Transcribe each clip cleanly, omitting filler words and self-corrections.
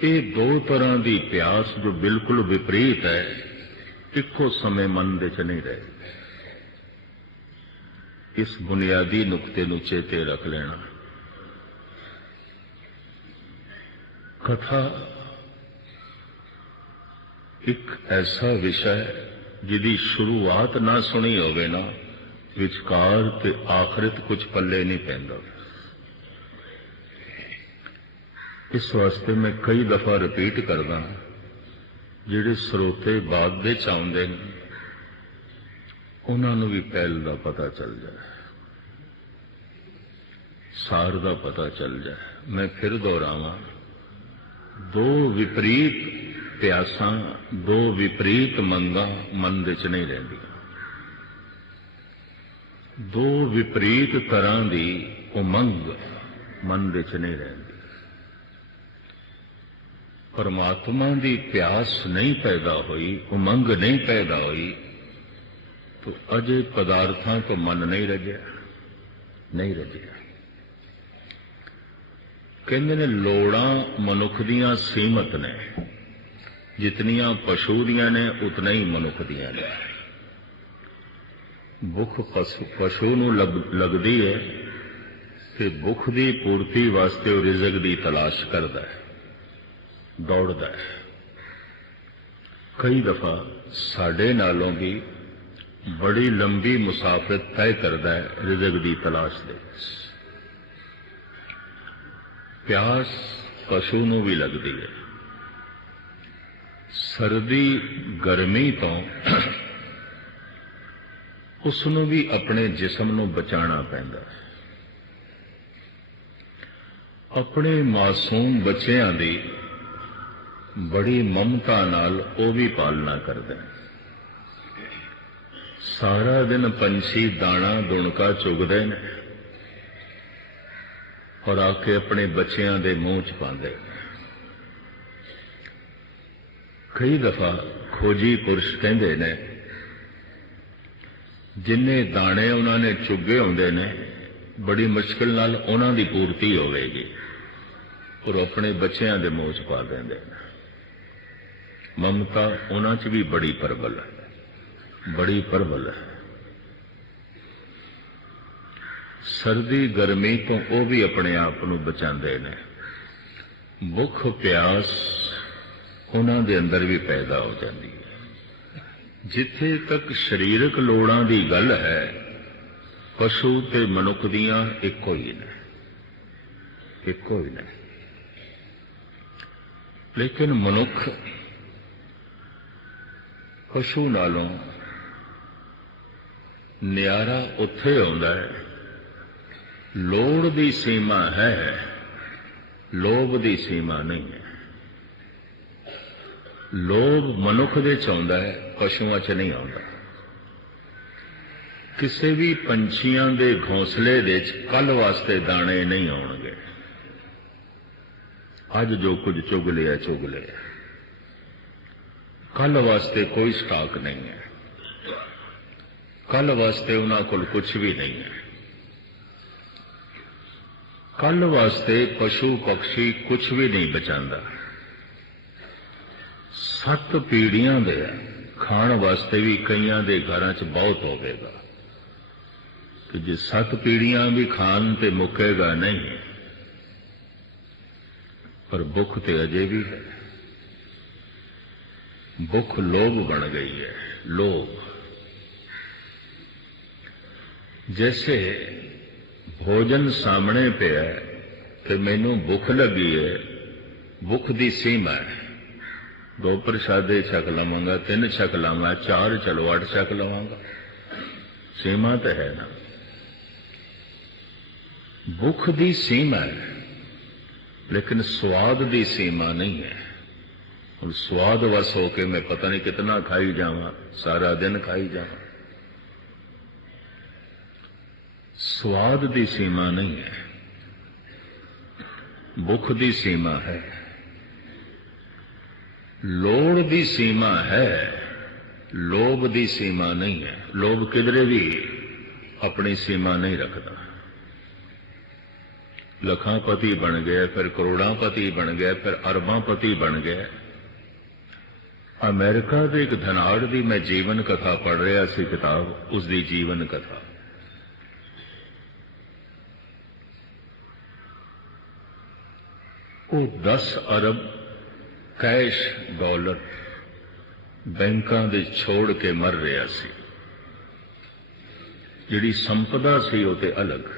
ये दो तरह की प्यास जो बिल्कुल विपरीत है, इको समय मन दे च नहीं रहे। इस बुनियादी नुकते नूं चेते रख लेना। कथा एक ऐसा विषय जिहदी शुरुआत ना सुनी होवे ना, विचकार ते आखिरत कुछ पल्ले नहीं पैंदा। इस वास्ते मैं कई दफा रिपीट करदा, जिहड़े स्रोते बाद दे चाहुंदे ने उन्हां नूं भी पहल दा पता चल जाए, सार दा पता चल जाए। मैं फिर दोहरावां, दो विपरीत प्यासां, दो विपरीत मंगां मन दे च नहीं रहिंदियां। दो विपरीत तरह दी उमंग मन दे च नहीं रहिंदी। परमात्मा की प्यास नहीं पैदा हुई, उमंग नहीं पैदा हुई, तो अजे पदार्थां तो मन नहीं रजिया, नहीं रजिया। कहते ने लोड़ां मनुख दियां सीमित ने, जितनियां पशु दियां ने उतना ही मनुख दियां ने। भुख पशु नूं लगदी है कि भुख की पूर्ति वास्ते वो रिज़क की तलाश करता है, दौड़ता है। कई दफा साडे नालों भी बड़ी लंबी मुसाफिर तय करता है रिज़क की तलाश दे। प्यास पशु नूं भी लगती है। सर्दी गर्मी तो उसनूं भी अपने जिस्म नूं बचाना पैंदा है। अपने मासूम बच्चों की बड़ी ममता नाल वो भी पालना करता है। सारा दिन पंछी दाना दुणका चुगदे ने और आके अपने बच्चों के मुंह च पाते। कई दफा खोजी पुरुष कहते ने जिन्ने दाने उन्होंने चुगे होंदे ने बड़ी मुश्किल नाल उन्हां दी पूर्ति होवेगी और अपने बच्चों के मुंह च पा देंदे। ममता उन्हां च भी बड़ी प्रबल है, बड़ी प्रबल है। सर्दी गर्मी तो वो भी अपने आप को बचाते ने। भुख प्यास उन्हां दे अंदर भी पैदा हो जाती है। जिथे तक शरीरक लोड़ां दी गल है, पशु ते मनुख दियां इको ही ने, इको ही ने। लेकिन मनुख पशु नालों न्यारा उत्थे आउंदा है, लोड़ दी सीमा है, लोभ दी सीमा नहीं है। लोभ मनुख दे च आउंदा है, पशुआं च नहीं आउंदा। किसी भी पंछियां दे घोंसले दे च कल वास्ते दाने नहीं आउणगे। अज जो कुछ चुग लिया चुग लिया, कल वास्ते कोई स्टॉक नहीं है, कल वास्ते उन्हां कोल कुछ भी नहीं है। कल वास्ते पशु पक्षी कुछ भी नहीं बचांदा। 7 पीढ़ियां दे खाण वास्ते भी कईयां दे घरां च बहुत होवेगा कि जे 7 पीढ़ियां भी खान ते मुकेगा नहीं है। पर भुख ते अजे भी है। भुख लोभ बन गई है, लोभ। जैसे भोजन सामने पे है कि मैनू भुख लगी है, भुख की सीमा है। 2 प्रसादे छक लवांगा, 3 छक लवांगा, 4 चलो 8 छक लवांगा, सीमा तो है ना। भुख की सीमा है, लेकिन स्वाद की सीमा नहीं है। और स्वाद वस होके मैं पता नहीं कितना खाई जावां, सारा दिन खाई जावां। स्वाद की सीमा नहीं है, भुख की सीमा है। लोड़ की सीमा है, लोभ की सीमा नहीं है। लोभ किधरे भी अपनी सीमा नहीं रखता। लखांपति बन गया, फिर करोड़ांपति बन गया, फिर अरबांपति बन गया। अमेरिका के एक धनाड़ की मैं जीवन कथा पढ़ रहा सी, किताब उसकी जीवन कथा। वो 10 अरब कैश डॉलर बैंकां दे छोड़ के मर रहा सी। जिहड़ी संपदा सी वो ते अलग,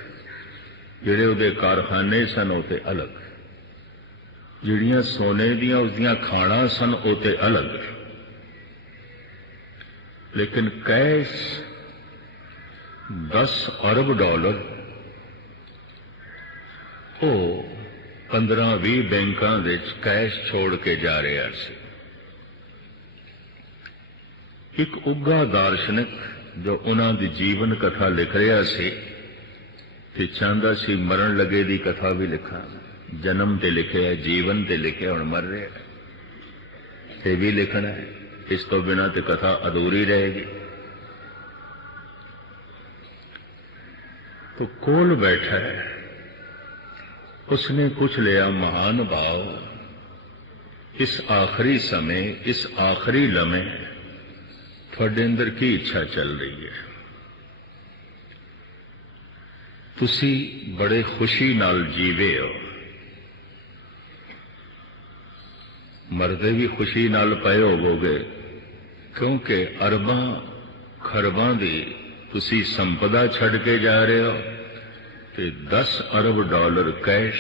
जिहड़े उहदे कारखाने सन वो ते अलग, जिहड़ियां सोने दियां उसदियां खाणा सन वो ते अलग, लेकिन कैश 10 अरब डॉलर वो 15-20 बैंकां दे कैश छोड़ के जा रहा सी। एक उग्गा दार्शनिक जो उन्हां दी जीवन कथा लिख रहा सी ते चाहता सी मरण लगे दी कथा भी लिखा। जन्म ते लिखे है, जीवन ते लिखे, हुण मर रहा है ते भी लिखना है। इस तो बिना ते कथा अधूरी रहेगी। तो कोल बैठा है, उसने कुछ लिया, महान भाव, इस आखिरी समय, इस आखिरी लम्हे थोड़े अंदर की इच्छा चल रही है? तुसी बड़े खुशी नाल जीवे हो, मरदे भी खुशी नाल पए होवोगे, क्योंकि अरबां खरबां दी तुसी संपदा छड़ के जा रहे हो ते 10 अरब डॉलर कैश।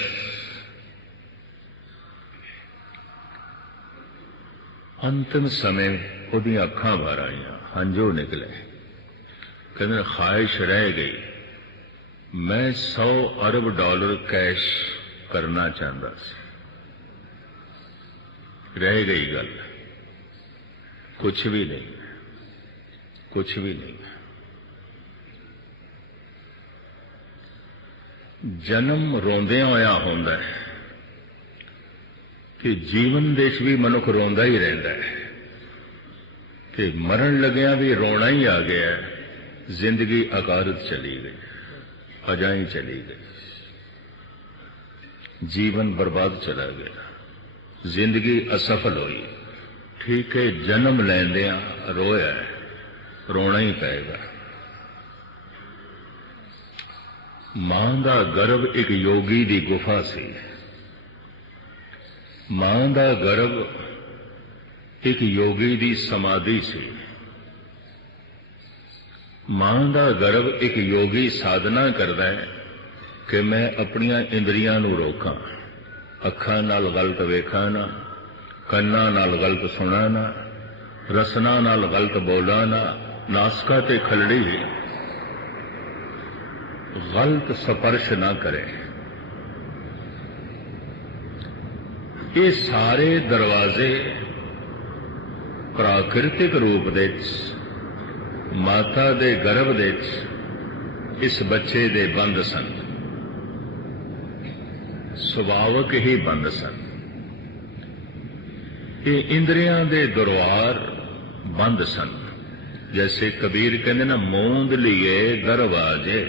अंतिम समय ਉਹਦੀ ਅੱਖਾਂ भर आईयां, हंझू निकले, कहते ख्वाहिश रह गई, मैं 100 अरब डॉलर कैश करना चाहता सी। रह गई गल, कुछ भी नहीं, कुछ भी नहीं। जन्म रोंदिया होया होंदा है कि जीवन दे भी मनुख रोंदा ही रहता है कि मरण लग्या भी रोना ही आ गया है। जिंदगी अकारत चली गई, अजाई चली गई, जीवन बर्बाद चला गया, जिंदगी असफल हुई। ठीक है, जन्म लैंदिया रोया है, रोना ही पेगा। मां दा गर्भ एक योगी दी गुफा सी, मां दा गर्भ एक योगी दी समाधि सी। मां दा गर्भ एक योगी साधना करता है कि मैं अपनियां इंद्रियां नूं रोकां, अखां नाल गलत वेखां ना, कन्नां नाल गलत सुना ना, रसना नाल गलत बोला ना, नासका ते खलड़ी गलत स्पर्श ना करे। ये सारे दरवाजे प्राकृतिक रूप दे माता दे गर्भ दे इस बच्चे दे बंद सन, सुभावक ही बंद सन। ये इंद्रियां दे दरबार बंद सन। जैसे कबीर कहते ना, मूंद लिए दरवाजे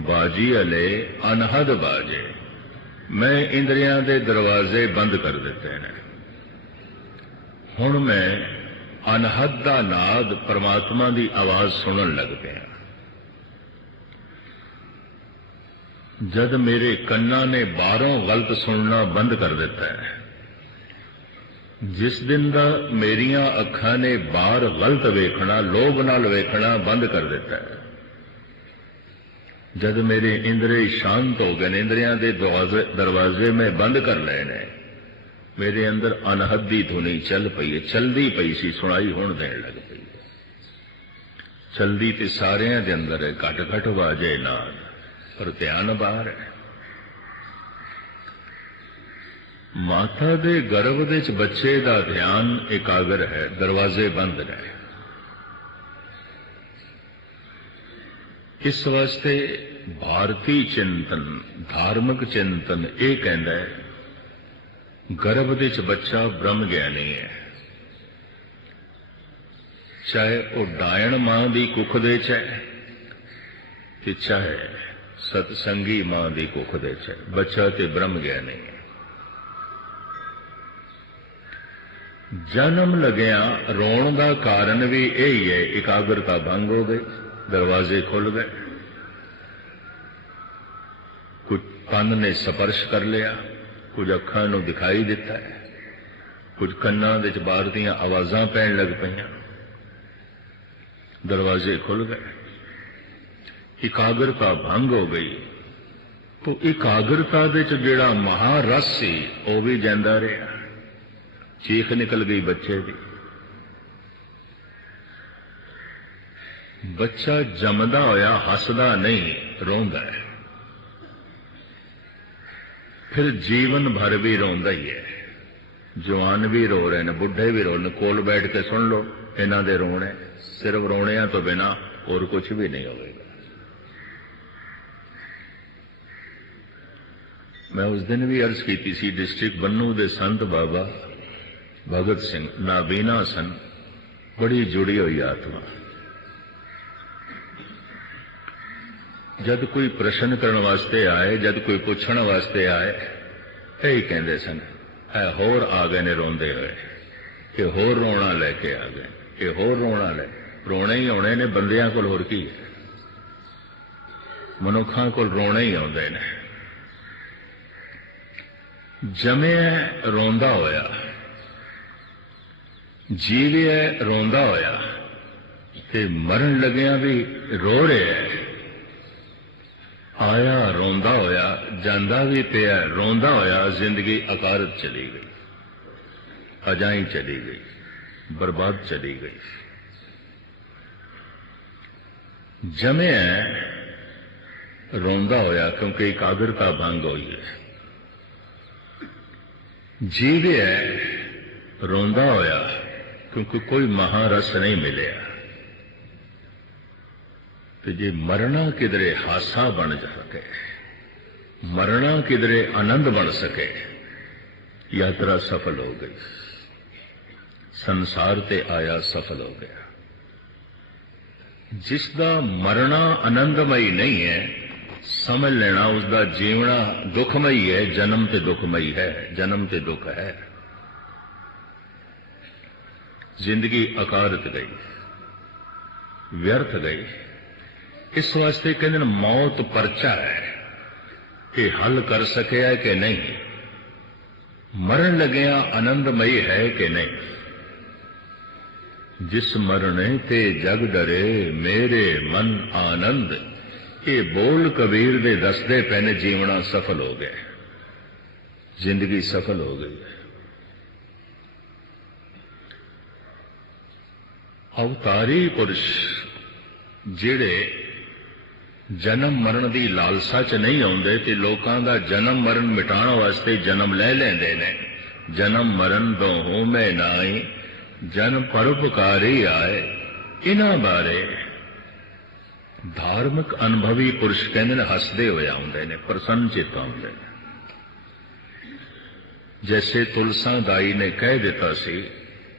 बाजी अले अनहद बाजे। मैं इंद्रियां दे दरवाजे बंद कर देते हैं, हुण मैं अनहद दा नाद परमात्मा दी आवाज सुनन लग पिया। जद मेरे कन्ना ने बाहरों गलत सुनना बंद कर दिता है, जिस दिन दा मेरियां अखां ने बाहर गलत वेखना, लोभ नाल वेखना बंद कर दिता है, जद मेरे इंद्रिय शांत हो गए, इंद्रियां दे दरवाजे में बंद कर लेने, मेरे अंदर अनहद दी धुनी चल पई है, चलदी पई सी, सुनाई हुण देण लग पई। चलदी ते सारियां दे अंदर है, घट घट वाजे नाद, पर ध्यान बाहर है। माता दे गर्भ दे च बच्चे दा ध्यान एकाग्र है, दरवाजे बंद ने। इस वास्ते भारतीय चिंतन, धार्मिक चिंतन ये कहता है, गर्भ दे च बच्चा ब्रह्म ज्ञानी है, चाहे वो डायण मां दी कुख दे च है, चाहे सतसंगी मां दी कुख दे च बच्चा ते ब्रह्म ज्ञानी है। जन्म लग्या रोण का कारण भी यही है, एकाग्रता भंग हो गई, दरवाजे खुल गए, कुछ तन ने स्पर्श कर लिया, कुछ अखां नूं दिखाई दिता है, कुछ कन्नां दे च बाहर दीयां आवाज़ां पैण लग पईयां, दरवाजे खुल गए, एकाग्रता भंग हो गई। तो एकाग्रता दे च जिहड़ा महारस सी वह भी जांदा रहा, चीख निकल गई बच्चे की। बच्चा जमदा होया हसदा नहीं, रोंदा है, फिर जीवन भर भी रोंदा ही है। जवान भी रो रहे हैं, बुढ़े भी रो रहे हैं, कोल बैठ के सुन लो इन्हां दे रोने, सिर्फ रोने तो बिना और कुछ भी नहीं होगा। मैं उस दिन भी अर्ज की सी, डिस्ट्रिक्ट बन्नू दे संत बाबा भगत सिंह नाबीना सन, बड़ी जुड़ी हुई आत्मा। जद कोई प्रश्न करने वास्ते आए, जद कोई पूछने वास्ते आए, यही कहते सन, है होर आ गए ने रोंदे हुए, कि होर रोना लैके आ गए, कि होर रोना ले, रोने ही आने ने। बंदियां कोल होर की है, मनुखां कोल रोने ही आउंदे ने। जमिया रोंदा होया, जीविया रोंदा होया, ते मरण लग्या भी रो रहा है। आया रोंदा होया, जांदा भी पिया रोंदा होया। जिंदगी अकारत चली गई, अजाई चली गई, बर्बाद चली गई। जमिया रोंदा होया क्योंकि एकाग्रता भंग हुई है। जीविया रोंदा होया क्योंकि कोई महारस नहीं मिलिया। तो जे मरना किधरे हासा बन सके, मरना किधरे आनंद बन सके, यात्रा सफल हो गई, संसार ते आया सफल हो गया। जिसका मरना आनंदमयी नहीं है, समझ लेना उसका जीवना दुखमयी है। जन्म ते दुखमयी है, जन्म ते दुख है। जिंदगी अकारत गई, व्यर्थ गई। इस वास्ते कहते हैं मौत परचा है कि हल कर सके है कि नहीं, मरण लग्या आनंदमयी है कि नहीं। जिस मरने ते जग डरे मेरे मन आनंद, ये बोल कबीर दे दसदे पैने जीवना सफल हो गए, जिंदगी सफल हो गई। अवतारी पुरुष जिहड़े जन्म मरण की लालसा च नहीं आउंदे ते लोकां दा जन्म मरण मिटाण वास्ते जन्म ले लैंदे ने। जन्म मरण दोहों में नाई, जन परोपकारी आए। इन्हां बारे धार्मिक अनुभवी पुरुष कहते हैं हसदे हुए आउंदे ने, प्रसन्न चित्त आउंदे ने। जैसे तुलसा दाई ने कह दिता सी,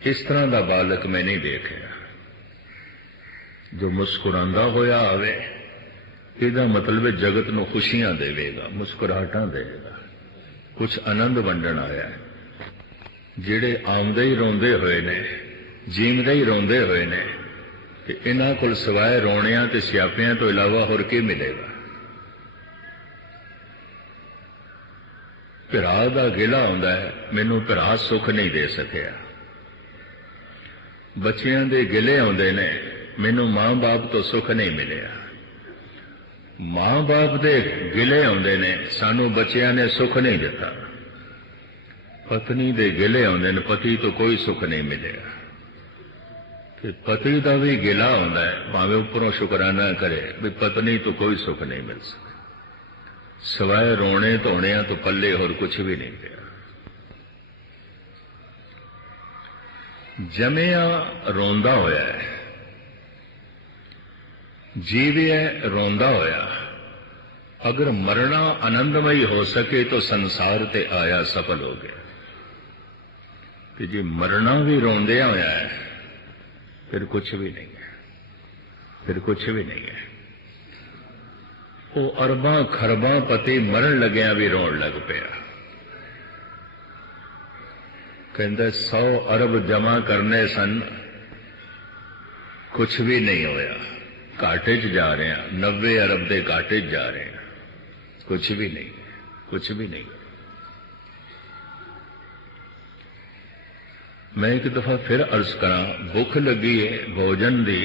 इस तरह का बालक मैं नहीं देखा। जो मुस्कुरांदा होया आवे, इसका मतलब है जगत नूं खुशियां देवेगा, मुस्कुराहटां देगा, कुछ आनंद वंडण आया है। जिहड़े आउंदे ही रोंदे हुए ने, जीवदे ही रोंदे हुए ने, कि इन्हां कोल सिवाए रोणियां ते सियापियां तो इलावा होर की मिलेगा। भरा दा गिला आउंदा है, मैनू भरा सुख नहीं दे सकिया। बच्चियां दे गिले आउंदे ने, मैनू मां बाप तो सुख नहीं मिलिया। मां बाप दे गिले आउंदे ने, सानू बच्चियां ने सुख नहीं दिता। पत्नी दे गिले आउंदे ने, पति तो कोई सुख नहीं मिलिया। कि पति का भी गिला होता है, भावे उपरों शुकराना करे भी पत्नी तो कोई सुख नहीं मिल सका, सिवाय रोने धोने तो पल्ले और कुछ भी नहीं गया। जमिया रोंदा होया है, जीविया रोंदा होया। अगर मरना आनंदमयी हो सके तो संसार ते आया सफल हो गया। कि जी मरना भी रोंदिया होया है, फिर कुछ भी नहीं है, फिर कुछ भी नहीं है। वो अरबां खरबां पति मरण लग्या भी रोन लग पिया। कहंदा 100 अरब जमा करने सन, कुछ भी नहीं होया, घाटे च जा रहे हैं, 90 अरब के घाटे च जा रहे हैं, कुछ भी नहीं, कुछ भी नहीं। मैं एक दफा फिर अर्ज करा, भुख लगी है, भोजन की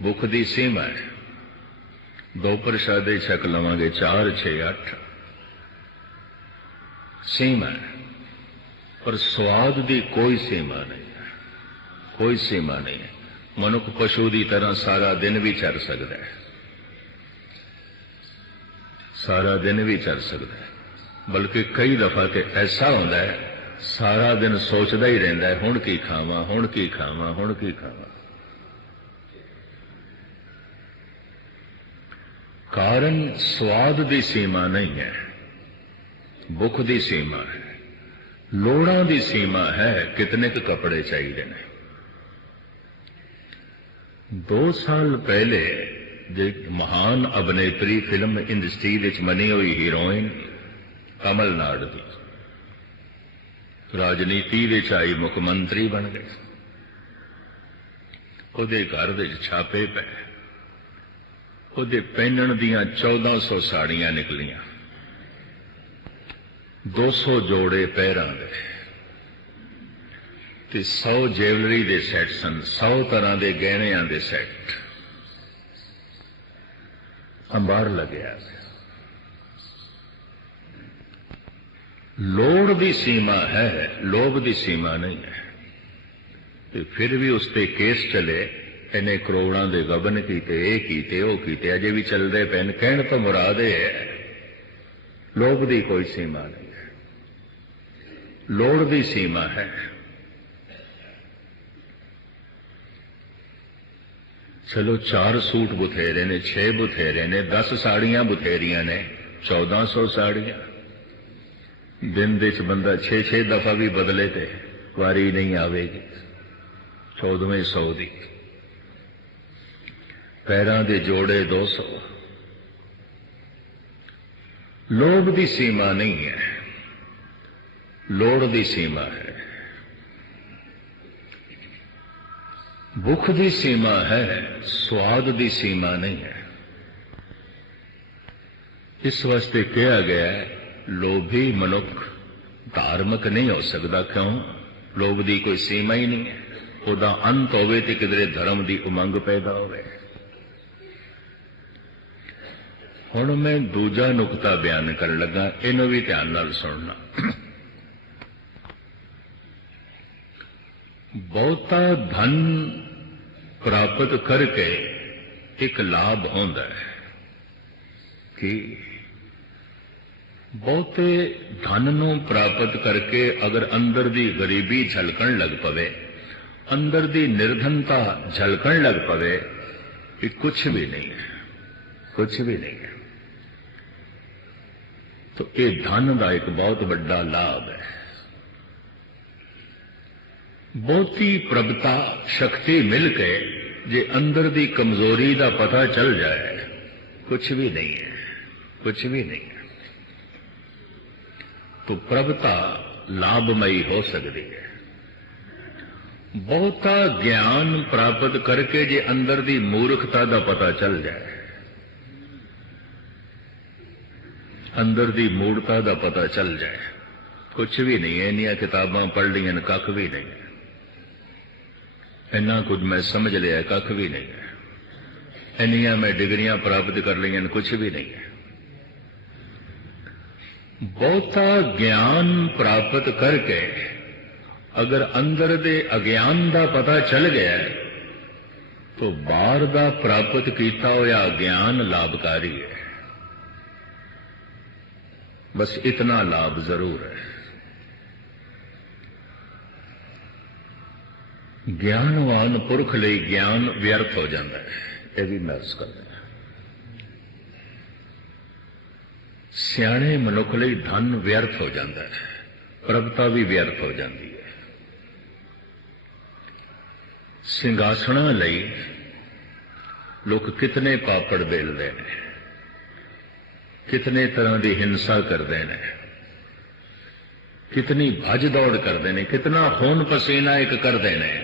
भुख की सीमा है, 2 प्रसादे छक लवांगे, 4, 6, 8 सीमा है, पर स्वाद की कोई सीमा नहीं है, कोई सीमा नहीं है। मनुख पशु की तरह सारा दिन भी चर सकता है, सारा दिन भी चर सकता है, बल्कि कई दफा तो ऐसा होता है सारा दिन सोचता ही रहता है, हुण की खावा, हुण की खावा, हुण की खावा। कारण स्वाद की सीमा नहीं है, भुख की सीमा है, लोड़ां की सीमा है, कितने के कपड़े चाहिए ने। 2 साल पहले जो महान अभिनेत्री फिल्म इंडस्ट्री मनी हुई हीरोइन कमलनाथ की राजनीति विच आई, मुख्यमंत्री बन गए, उहदे घर दे छापे पे, उहदे पहनण दियां 1400 साड़ियां निकलियां, 200 जोड़े पैरां दे ते 100 ज्वैलरी दे सैट सन, 100 तरह के गहणियां दे सैट। अंबार लग्या। लोड़ की सीमा है, लोभ की सीमा नहीं है। तो फिर भी उसते केस चले, इन्हें करोड़ों के गबन किए, ये किए, वो किए, अजे भी चलते पे। कहने तो मुराद है लोभ की कोई सीमा नहीं है, लोड़ की सीमा है। चलो 4 सूट बुथेरे ने, 6 बुथेरे ने, 10 साड़ियां बुथेरियां ने, 1400 साड़ियां। दिन दे च बंदा 6-6 दफा भी बदले थे वारी नहीं आवेगी। 14वें 100 दी, पैरां दे जोड़े 200। लोभ की सीमा नहीं है, लोड़ की सीमा है। भुख की सीमा है, स्वाद की सीमा नहीं है। इस वास्ते कहा गया है लोभी मनुख धार्मिक नहीं हो सकता। क्यों? लोभ की कोई सीमा ही नहीं है। उदा अंत होवे ते किधरे धर्म की उमंग पैदा होवे। हुण मैं दूजा नुकता बयान कर लगा, इनू भी ध्यान नाल सुनना। बहुता धन प्राप्त करके एक लाभ होता है कि बहुते धन नूं प्राप्त करके अगर अंदर दी गरीबी झलकण लग पवे, अंदर दी निर्धनता झलकण लग पवे, कि कुछ भी नहीं है, कुछ भी नहीं है। तो ये धन का एक बहुत बड़ा लाभ है। बहुती प्रभुता शक्ति मिलके जे अंदर दी कमजोरी का पता चल जाए, कुछ भी नहीं है, कुछ भी नहीं है। तो प्रभुता लाभमयी हो सकती है। बहुता ज्ञान प्राप्त करके जे अंदर दी मूर्खता का पता चल जाए, अंदर दी मूर्खता का पता चल जाए, कुछ भी नहीं है। इन्नियां किताबां पढ़ लियां, कख भी नहीं है। इन्ना कुछ मैं समझ लिया, कख भी नहीं है। इन्नियां मैं डिग्रियां प्राप्त कर लियां, कुछ भी नहीं है। बहुता ज्ञान प्राप्त करके अगर अंदर दे अज्ञान का पता चल गया तो बाहर का प्राप्त किया होया ज्ञान लाभकारी है। बस इतना लाभ जरूर है। ज्ञानवान पुरख लिए ज्ञान व्यर्थ हो जाता है, यह भी महसूस करना। सियाणे मनुख लिए धन व्यर्थ हो जाता है, प्रभुता भी व्यर्थ हो जाती है। सिंघासणा लई लोग कितने पापड़ बेलते हैं, कितने तरह की हिंसा करते हैं, कितनी भज दौड़ करते हैं, कितना खून पसीना एक करते हैं,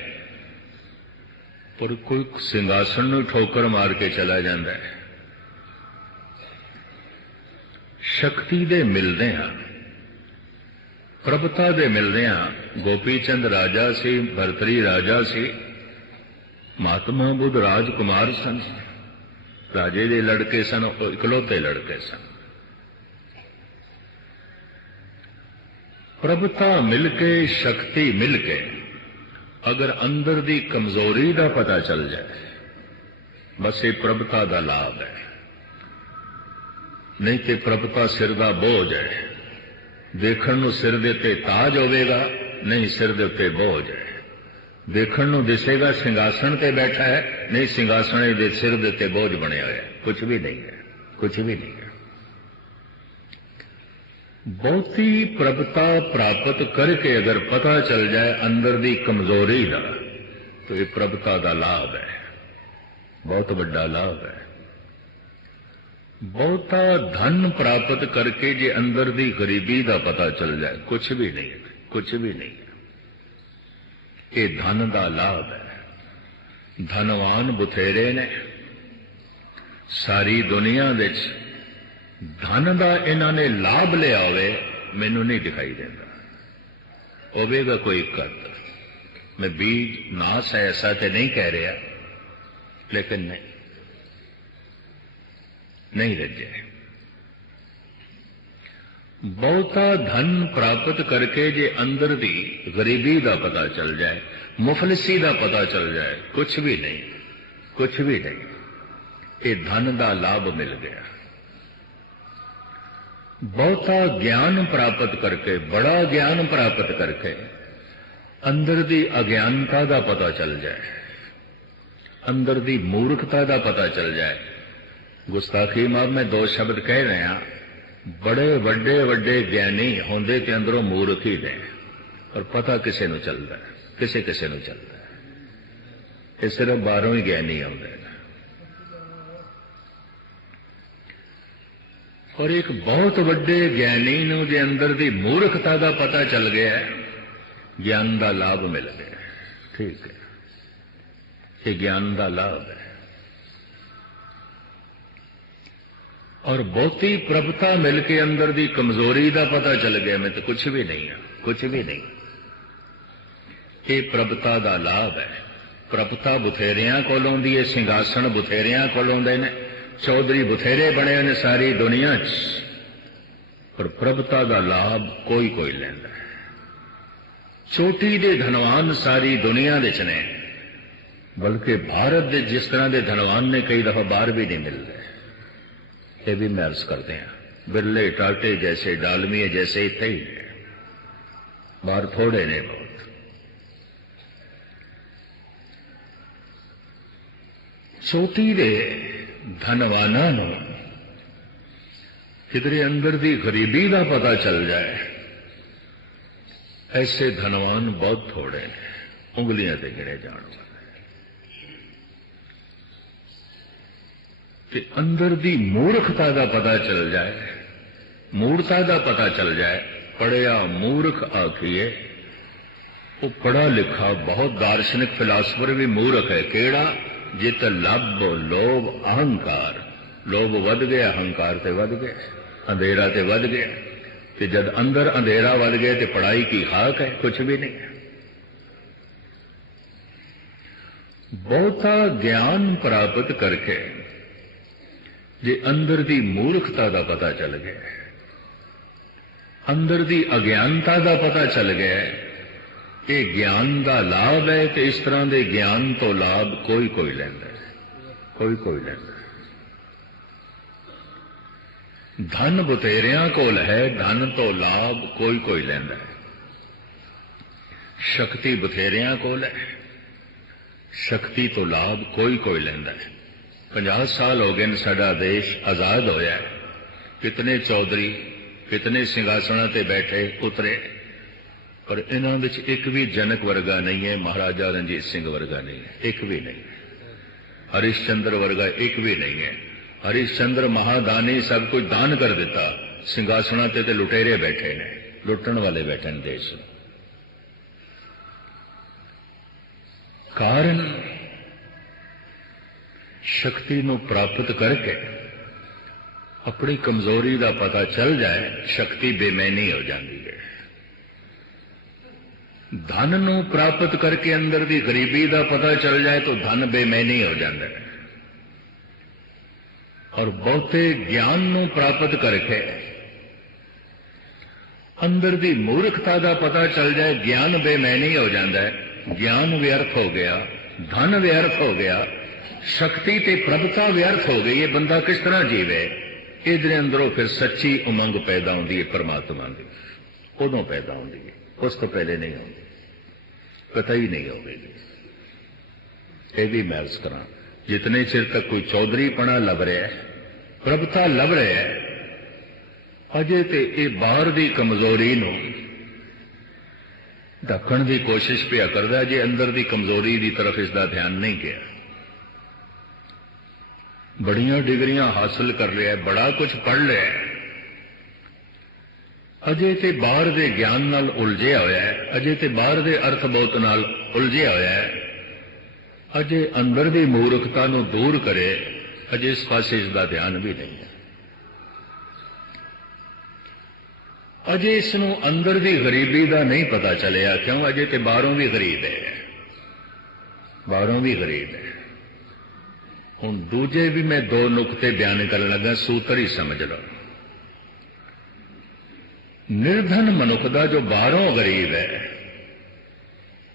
पर कोई सिंघासन नूं ठोकर मार के चला जाता है। शक्ति दे मिलदे हैं, प्रभुता दे मिलदे हैं। गोपी चंद राजा से, भरतरी राजा से, महात्मा बुद्ध राजकुमार सन, राजे दे लड़के सन, इकलौते लड़के सन। प्रभुता मिलके, शक्ति मिलके, अगर अंदर दी कमजोरी दा पता चल जाए, बस ये प्रभुता दा लाभ है। नहीं तो प्रभुता सिर दा बोझ है। देखण नूं सिर दे ते ताज होवेगा, नहीं सिर दे उत्ते बोझ है। देखण नूं दिसेगा सिंघासन ते बैठा है, नहीं सिंघासन दे सिर दे ते बोझ बने हुए है। कुछ भी नहीं है, कुछ भी नहीं है। बहुती प्रभुता प्राप्त करके अगर पता चल जाए अंदर दी कमजोरी दा, तो ये प्रभुता दा लाभ है, बहुत बड़ा लाभ है। बहुता धन प्राप्त करके जे अंदर दी गरीबी दा पता चल जाए, कुछ भी नहीं है, कुछ भी नहीं है। ये धन दा लाभ है। धनवान बथेरे ने सारी दुनिया विच, धन दा इन्हां ने लाभ लिया होवे मैनू नहीं दिखाई देता। होवेगा कोई कद, मैं बीज नास है ऐसा तो नहीं कह रहा, लेकिन नहीं रजे। बहुता धन प्राप्त करके जे अंदर दी गरीबी का पता चल जाए, मुफलिसी का पता चल जाए, कुछ भी नहीं, कुछ भी नहीं। ये धन का लाभ मिल गया। बहुता ज्ञान प्राप्त करके, बड़ा ज्ञान प्राप्त करके अंदर दी अज्ञानता का पता चल जाए, अंदर दी मूर्खता का पता चल जाए। गुस्ताखी माफ मैं दो शब्द कह रहा, बड़े वड्डे वड्डे ज्ञानी होंदे ते अंदरों मूर्ख ही ने, और पता किसे नूं चलदा है, किसे किसे नूं चलदा है। ये सिर्फ बाहरों ही ज्ञानी आउंदे ने। और एक बहुत वड्डे ज्ञानी नूं जे अंदर दी मूर्खता का पता चल गया, ज्ञान का लाभ मिल गया। ठीक है, ये ज्ञान का लाभ है। और बहुती प्रभुता मिलके अंदर दी कमजोरी का पता चल गया, मैं तो कुछ भी नहीं है, कुछ भी नहीं। ये प्रभुता का लाभ है। प्रभुता बथेरियां कोलों दी है, सिंघासन बथेरियां कोलों दे ने, चौधरी बथेरे बने ने सारी दुनिया च, पर प्रभुता का लाभ कोई कोई लैंदा है। चोटी दे धनवान सारी दुनिया दे च ने, बल्कि भारत दे जिस तरह के धनवान ने कई दफा बाहर भी नहीं मिलते। ये भी मैं अर्ज करते हैं, बिरले टाटे जैसे, डालमिए जैसे इतने ही है, बाहर थोड़े ने बहुत। चोटी दे धनवाना नूं किधरे अंदर दी गरीबी का पता चल जाए, ऐसे धनवान बहुत थोड़े ने, उंगलियां ते गिने जाण वाले। कि अंदर दी मूर्खता का पता चल जाए, मूर्खता का पता चल जाए। पढ़िया मूर्ख आखिए, वो पढ़ा लिखा बहुत दार्शनिक फिलासफर भी मूर्ख है। केड़ा? जित लब लोभ अहंकार, लोभ वध गया, अहंकार ते वध गया, अंधेरा ते वध गया। कि जब अंदर अंधेरा वध गया तो पढ़ाई की हाक है, कुछ भी नहीं है। बहुता ज्ञान प्राप्त करके जे अंदर दी मूर्खता का पता चल गया, अंदर दी अज्ञानता का पता चल गया, ये ज्ञान का लाभ है। कि इस तरह के ज्ञान तो लाभ कोई कोई लैंदा है, कोई कोई लैंदा है। धन बतेरियां कोल है, धन तो लाभ कोई कोई लैंदा है। शक्ति बथेरियां कोल है, शक्ति तो लाभ कोई कोई लैंदा है। 50 साल हो गए साडा देश आजाद होया है, कितने चौधरी कितने सिंघासना ते बैठे उतरे, पर इन्हां विच एक भी जनक वर्गा नहीं है, महाराजा रणजीत सिंह वर्गा नहीं है, एक भी नहीं है। हरिश्चंद्र वर्गा एक भी नहीं है। हरिश्चंद्र महादानी सब कुछ दान कर दिता, सिंघासना ते लुटेरे बैठे ने, लुटण वाले बैठे ने देश। कारण शक्ति नूं प्राप्त करके अपनी कमजोरी का पता चल जाए, शक्ति बेमैनी हो जाती है। धन नूं प्राप्त करके अंदर की गरीबी का पता चल जाए तो धन बेमैनी हो जाता है। और बहुते ज्ञान नूं प्राप्त करके अंदर की मूर्खता का पता चल जाए, ज्ञान बेमैनी हो जाता है। ज्ञान व्यर्थ हो गया, धन व्यर्थ हो गया, शक्ति ते प्रभुता व्यर्थ हो गई। ये बंदा किस तरह जीवे? इधर अंदरों फिर सच्ची उमंग पैदा होती है परमात्मा की, उदों पैदा होती है, उस तो पहले नहीं होती, कतई नहीं होगी। ये भी मैं अर्ज करा, जितने चिर तक कोई चौधरीपना लभ रहा है, प्रभुता लभ रहा है, अजे ते ये बाहर की कमजोरी नूं ढकण की कोशिश पिया करदा, जे अंदर की कमजोरी की तरफ इसका ध्यान नहीं गया। बड़ियां डिग्रियां हासिल कर लिया, बड़ा कुछ पढ़ लिया, अजे ते बाहर के ज्ञान नाल उलझिया होया है, अजे ते बाहर के अर्थबोध नाल उलझिया होया है, अजे अंदर की मूर्खता नूं दूर करे, अजे इस पासे इसका ध्यान भी नहीं है। अजे इसनूं अंदर की गरीबी का नहीं पता चलिया, क्यों? अजे ते बाहरों भी गरीब है, बाहरों भी गरीब है। हुण दूजे भी मैं दो नुकते बयान करन लगा, सूत्र ही समझ लो। निर्धन मनुख का जो बाहरों गरीब है,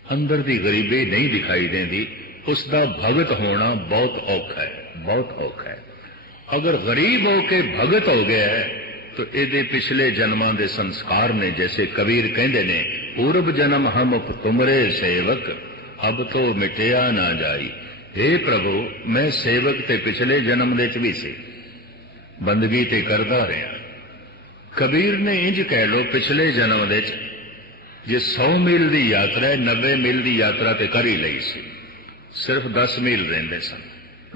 अंदर की गरीबी नहीं दिखाई देती, उसका भगत होना बहुत औखा है, बहुत औखा है। अगर गरीब होके भगत हो गया है तो ये पिछले जन्मां दे संस्कार ने, जैसे कबीर कहते ने, पूर्व जन्म हम तुमरे सेवक, अब तो मिटिया ना जाई। हे प्रभु, मैं सेवक ते पिछले जन्म दे भी सी, बंदगी ते करदा रहा। कबीर ने इंज कह लो, पिछले जन्म दे जे 100 मील की यात्रा है, 90 मील की यात्रा ते कर ही लई सी, सिर्फ 10 मील रहिंदे सन,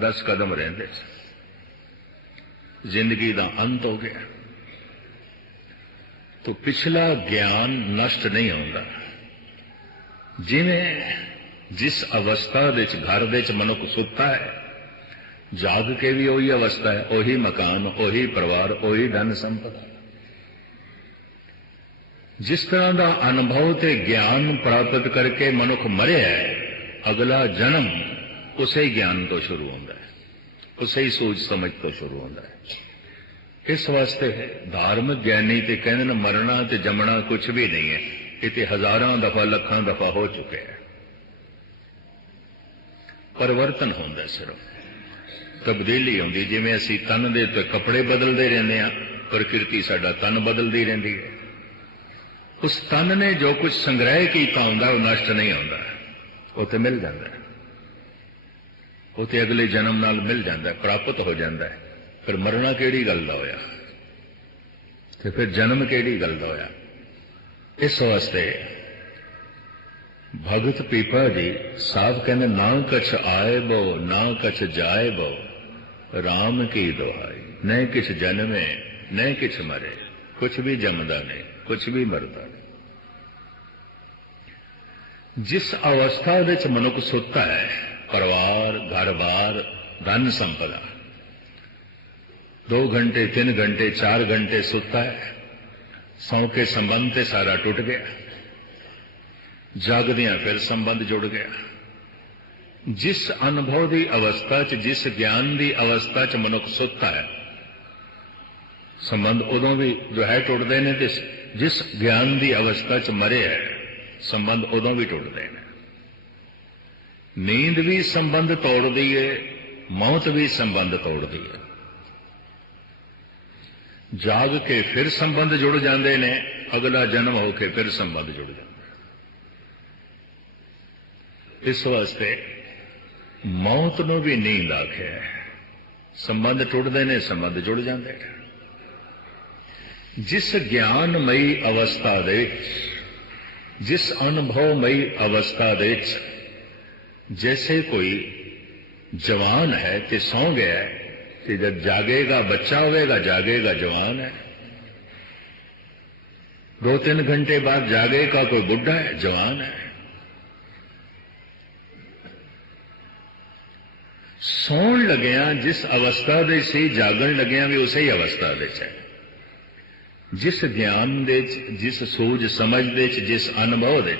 10 कदम रहिंदे सन, जिंदगी का अंत हो गया। तो पिछला ज्ञान नष्ट नहीं होता। जिवें जिस अवस्था दे घर दे मनुख सुता है, जाग के भी वही अवस्था है, वही मकान, वही परिवार, वही धन संपदा। जिस तरह का अनुभव ते ज्ञान प्राप्त करके मनुख मरे है, अगला जन्म उसे ज्ञान तो शुरू होता है, उसे ही सोच समझ तो शुरू होता है। इस वास्ते धार्मिक ज्ञानी ते कहते हैं मरना ते जमना कुछ भी नहीं है, ये हजारों दफा लखां दफा हो चुके हैं। परिवर्तन होंदा, सिर्फ तब्दीली होंदी। जिवें असीं तन दे ते कपड़े बदलते रहने, प्रकृति साडा तन बदलती रहती है। उस तन ने जो कुछ संग्रह किया होंदा वो नष्ट नहीं होंदा, वो तो मिल जाता है, वो तो अगले जन्म नाल मिल जाता है, प्राप्त हो जाता है। फिर मरना केड़ी गल दा होया, ते फिर जन्म केड़ी गल दा होया। इस वास्ते भगत पीपा जी साहब कहने, ना कछ आए बो ना कछ जाए बो, राम की दोहाई। न किछ जन्मे न किछ मरे, कुछ भी जमदा नहीं, कुछ भी मरदा नहीं। जिस अवस्था विच मनुख सुता है, परिवार, घर बार, धन संपदा, 2 घंटे 3 घंटे 4 घंटे सुता है, सौ के संबंध ते सारा टूट गया, जागदियां फिर संबंध जुड़ गया। जिस अनुभव की अवस्था च, जिस ज्ञान की अवस्था च मनुख सुता है, संबंध उदों भी जो है टुटते हैं, जिस ज्ञान की अवस्था च मरे है, संबंध उदों भी टुटते हैं। नींद भी संबंध तोड़ती है, मौत भी संबंध तोड़ती है। जाग के फिर संबंध जुड़ जाते हैं, अगला जन्म होके फिर संबंध जुड़ जाते हैं। इस वास्ते मौत नूं भी नींद आखे, संबंध टुटते हैं, संबंध जुड़ जाते हैं। जिस ज्ञानमयी अवस्था दे, जिस अनुभवमयी अवस्था दे, जैसे कोई जवान है ते सौ गया है, कि जब जागेगा बच्चा होगा, जागेगा जवान है, 2-3 घंटे बाद जागेगा कोई बुढ़ा है, जवान है। सौण लग्या जिस अवस्था दे सी जागण लग्या भी उसे ही अवस्था दे है। जिस ज्ञान दे जिस सूझ समझ दे जिस अनुभव दे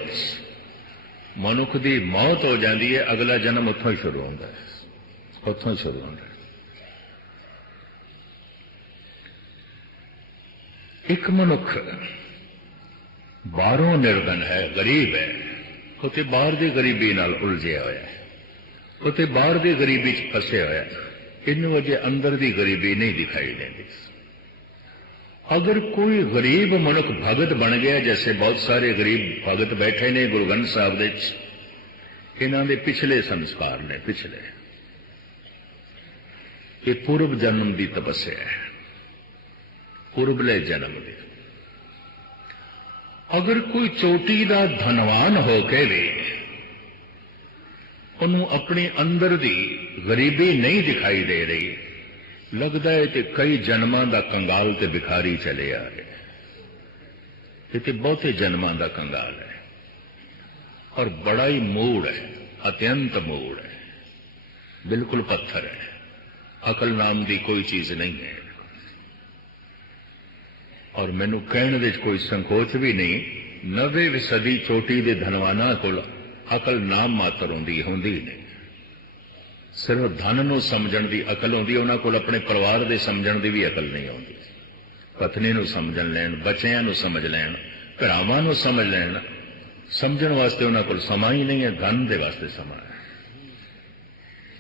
मनुख की मौत हो जाती है, अगला जन्म उत्थों ही शुरू होता है, उत्थों ही शुरू होता है। एक मनुख बाहरों निर्धन है, गरीब है, उते बाहर की गरीबी नाल उलझिया होया है, उते बाहर की गरीबी च फसे होया, इन वजह अंदर की गरीबी नहीं दिखाई देती। अगर कोई गरीब मनुख भगत बन गया, जैसे बहुत सारे गरीब भगत बैठे ने गुरु ग्रंथ साहब दे, इन्हां दे पिछले संस्कार ने, पिछले ये पूर्व जन्म की तपस्या है, पूर्वले जन्म की। अगर कोई चोटी का धनवान होके भी उन्होंने अपने अंदर की गरीबी नहीं दिखाई दे रही, लगता है कि कई जन्मां का कंगाल ते भिखारी चले आ रहे, ये बहुते जन्मां का कंगाल है और बड़ा ही मूड है, अत्यंत मूड है, बिल्कुल पत्थर है, अकल नाम की कोई चीज नहीं है। और मैनू कहने दे कोई संकोच भी नहीं, 90वीं सदी चोटी के धनवाना को अकल नाम मात्र होंदी नहीं, सिर्फ धन नूं समझण दी अकल होंदी, उन्हां कोल अपने परिवार दे समझण दी भी अकल नहीं होंदी। पत्नी नूं समझ लैण, बच्चिआं नूं समझ लैण, भरावां नूं समझ लैण, समझण वास्ते उन्हां कोल समा ही नहीं है, धन दे वास्ते समा है,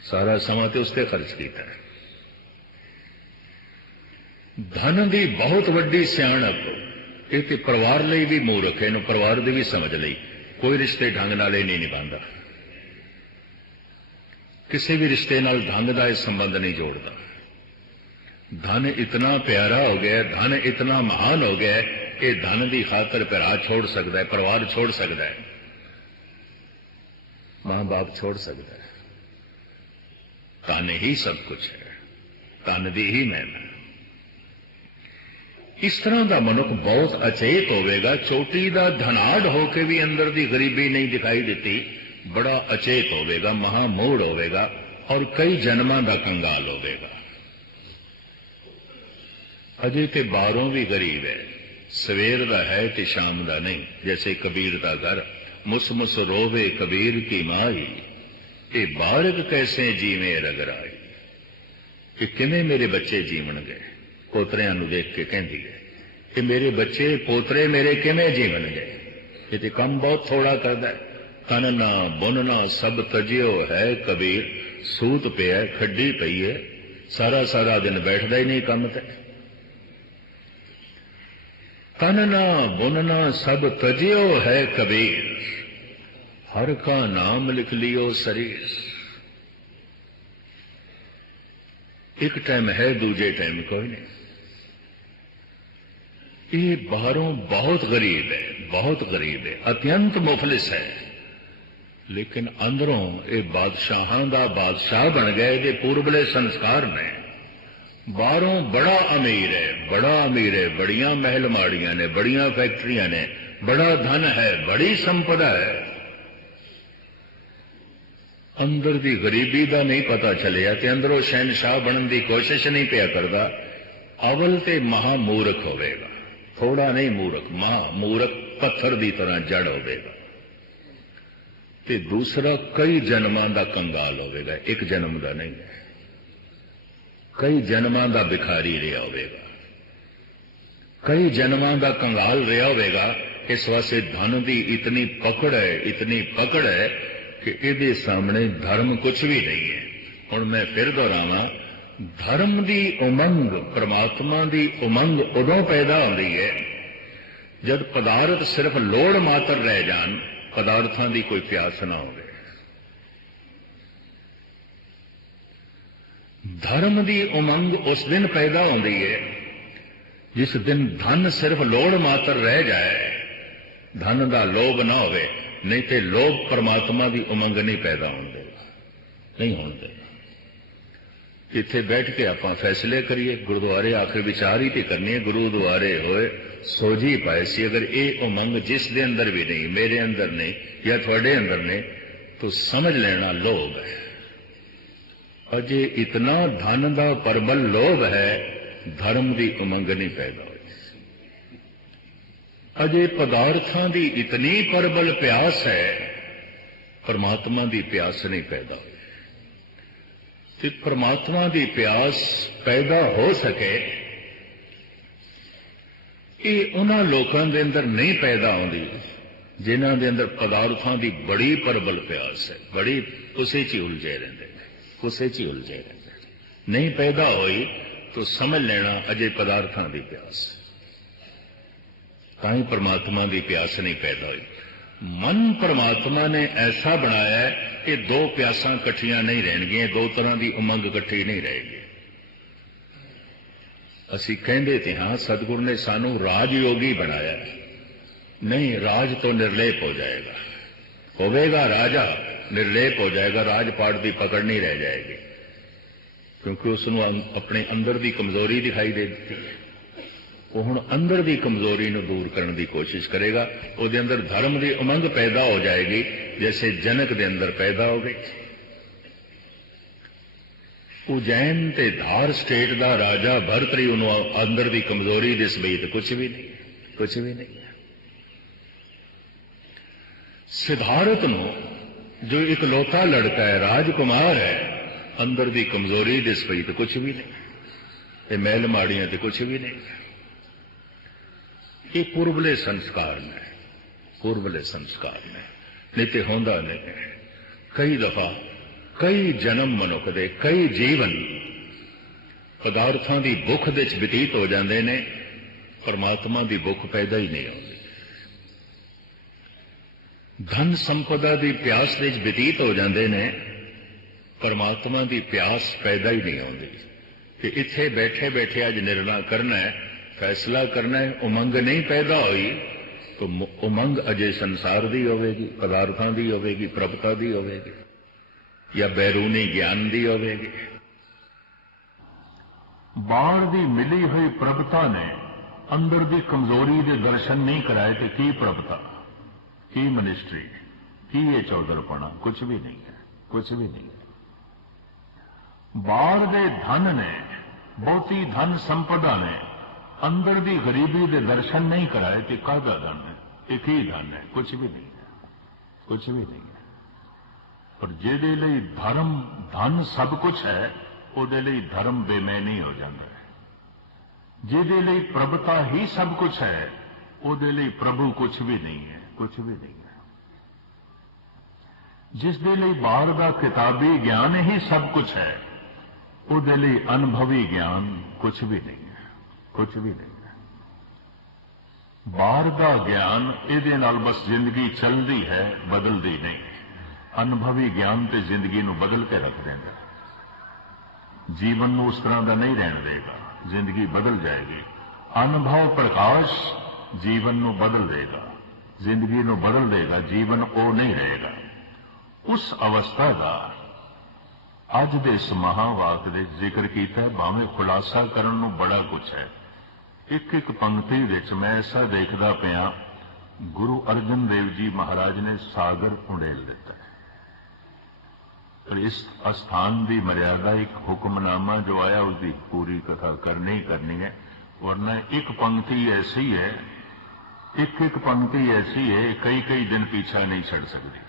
सारा समा ते उसते खर्च कीता है। धन की बहुत वड्डी सियाणप ये तो परिवार लई भी मूर्ख है, परिवार की भी समझ लई, कोई रिश्ते ढंग नाल नहीं निभाता, किसी भी रिश्ते नाल ढंग का यह संबंध नहीं जोड़ता। धन इतना प्यारा हो गया, धन इतना महान हो गया, ये धन की खातर भरा छोड़ सकता है, परिवार छोड़ सकता है, मां बाप छोड़ सकता है। धन ही सब कुछ है, धन की ही महिमा। इस तरह का मनुख बहुत अचेत होगा, चोटी का धनाढ़ होके भी अंदर की गरीबी नहीं दिखाई देती, बड़ा अचेत होगा, महामूढ़ होगा और कई जन्मां का कंगाल होगा। अजे ते बाहरों भी गरीब है, सवेर का है ते शाम का नहीं, जैसे कबीर का घर, मुस मुस रोवे कबीर की माई, ये बारक कैसे जीवे रगराई, कि किमें मेरे बच्चे जीवणगे। पोतरियां नूं देख के कहती है कि मेरे बच्चे पोतरे मेरे किमें जीवणगे, ये तो काम बहुत थोड़ा करता है। तनना बुनना सब तजियो है कबीर, सूत पिया खड्डी पई है, सारा सारा दिन बैठता ही नहीं काम ते। तनना बुनना सब तजियो है कबीर, हर का नाम लिख लियो शरीर। एक टाइम है, दूजे टाइम कोई नहीं। ये बाहरों बहुत गरीब है, बहुत गरीब है, अत्यंत मुफलिस है, लेकिन अंदरों ये बादशाहां दा बादशाह बन गए, ये पूर्वले संस्कार ने। बाहरों बड़ा अमीर है, बड़ा अमीर है, बड़ियां महल माड़ियां ने, बड़ियां फैक्ट्रियां ने, बड़ा धन है, बड़ी संपदा है, अंदर की गरीबी का नहीं पता चलिया ते अंदरों शहनशाह बनने की कोशिश नहीं पिया करता। अवल ते महामूर्ख होवेगा, थोड़ा नहीं मूर्ख, महामूर्ख पत्थर की तरह जड़ होवेगा, ते दूसरा कई जन्मां का कंगाल होवेगा, एक जन्म का नहीं है, कई जन्मां का भिखारी रहा होवेगा, कई जन्मां का कंगाल रहा होवेगा। इस वास्ते धन की इतनी पकड़ है, इतनी पकड़ है कि इहदे सामने धर्म कुछ भी नहीं है। हुण मैं फिर दोहरावां, धर्म की उमंग, परमात्मा की उमंग उदों पैदा होती है जब पदार्थ सिर्फ लोड़ मात्र रह जान, पदार्थों की कोई प्यास ना हो। धर्म की उमंग उस दिन पैदा होती है जिस दिन धन सिर्फ लोड़ मात्र रह जाए, धन का लोभ ना हो, नहीं तो लोभ परमात्मा की उमंग नहीं पैदा होने देगा, नहीं होने देगा। इत्थे बैठ के आपां फैसले करिए, गुरुद्वारे आखिर विचार ही तो करनी है। गुरुद्वारे होए सोझी पाए सी। अगर ये उमंग जिस दे अंदर भी नहीं, मेरे अंदर नहीं या थोड़े अंदर नहीं, तो समझ लेना लोभ है। अजे इतना धन का परबल लोभ है, धर्म की उमंग नहीं पैदा हुई। अजे पदार्थां की इतनी परबल प्यास है, परमात्मा की प्यास नहीं पैदा हुई। कि परमात्मा की प्यास पैदा हो सके, ये उन्हां लोकां दे अंदर नहीं पैदा होंदी जिन्हां दे अंदर पदार्थां की बड़ी परबल प्यास है, बड़ी उसे च उलझे रहंदे ने, उसे च उलझे रहंदे। नहीं पैदा हुई तो समझ लेना अजे पदार्थां की प्यास, तां ही परमात्मा की प्यास नहीं पैदा हुई। मन परमात्मा ने ऐसा बनाया है कि दो प्यासां कट्ठियां नहीं रहणगियां, दो तरह की उमंग कट्ठी नहीं रहेगी। असी कहंदे थे हाँ सतगुरु ने सानू राजयोगी बनाया है। नहीं, राज तो निर्लेप हो जाएगा, होवेगा राजा निर्लेप हो जाएगा, राजपाट की पकड़ नहीं रह जाएगी, क्योंकि उसनू अपने अंदर की कमजोरी दिखाई दे दी है। वो हुण अंदर की कमजोरी नू दूर करने की कोशिश करेगा। उसदे अंदर धर्म की उमंग पैदा हो जाएगी, जैसे जनक दे अंदर पैदा हो गई। उज्जैन ते धार स्टेट का राजा भरतरी, उन्होंने अंदर की कमजोरी दिस पई तो कुछ भी नहीं, कुछ भी नहीं। सिद्धार्थ नू जो इकलौता लड़का है, राजकुमार है, अंदर की कमजोरी दिस पई तो कुछ भी नहीं, ते मैल माड़ियां तो कुछ भी नहीं। ये पूर्वले संस्कार ने, पूर्वले संस्कार ने, नहीं तो होंदा नहीं। कई दफा कई जन्म मनुख दे, कई जीवन पदार्थां की भुख दे च बतीत हो जाते हैं, परमात्मा की भुख पैदा ही नहीं होती। धन संपदा की प्यास दे च बतीत हो जाते हैं, परमात्मा की प्यास पैदा ही नहीं होती। कि इत्थे बैठे बैठे अज निर्णय करना है, फैसला करना है, उमंग नहीं पैदा हुई तो उमंग अजे संसार दी होवेगी, पदार्थां दी होवेगी, प्रभुता दी होवेगी, या बैरूनी ज्ञान दी होवेगी। बाण दी मिली हुई प्रभुता ने अंदर दी कमजोरी दे दर्शन नहीं कराए तो की प्रभुता, की मिनिस्ट्री, की ये चौधरपना, कुछ भी नहीं है, कुछ भी नहीं है। बाण दे धन ने, बहुती धन संपदा ने अंदर दी गरीबी दे दर्शन नहीं कराए कि काहदा धन है, एक ही धन है, कुछ भी नहीं है, कुछ भी नहीं है। पर जिहदे लई धर्म धन सब कुछ है, उहदे लई धर्म बेमैनी हो जाता है। जिहदे लई प्रभुता ही सब कुछ है, उहदे लई प्रभु कुछ भी नहीं है, कुछ भी नहीं है। जिस दे लई बाहर दा किताबी ज्ञान ही सब कुछ है, उहदे लई अनुभवी ज्ञान कुछ भी नहीं है, कुछ भी नहीं है। बाहर का ज्ञान इहदे नाल बस जिंदगी चलती है, बदलती नहीं। अनुभवी ज्ञान ते जिंदगी नू बदल के रख देगा, जीवन नू उस तरह का नहीं रहने देगा, जिंदगी बदल जाएगी। अनुभव प्रकाश जीवन नू बदल देगा, जिंदगी नू बदल देगा, जीवन वो नहीं रहेगा। उस अवस्था का अज दे इस महावाक दे जिक्र किया, भावें खुलासा करन नू बड़ा कुछ है। एक एक पंक्ति विच मैं ऐसा देखदा पिया, गुरु अर्जन देव जी महाराज ने सागर उंडेल दिता है। पर इस स्थान की मर्यादा, एक हुक्मनामा जो आया उसकी पूरी कथा करनी ही करनी है, वरना एक पंक्ति ऐसी है, एक एक पंक्ति ऐसी है, कई कई दिन पीछा नहीं छड़ सकती।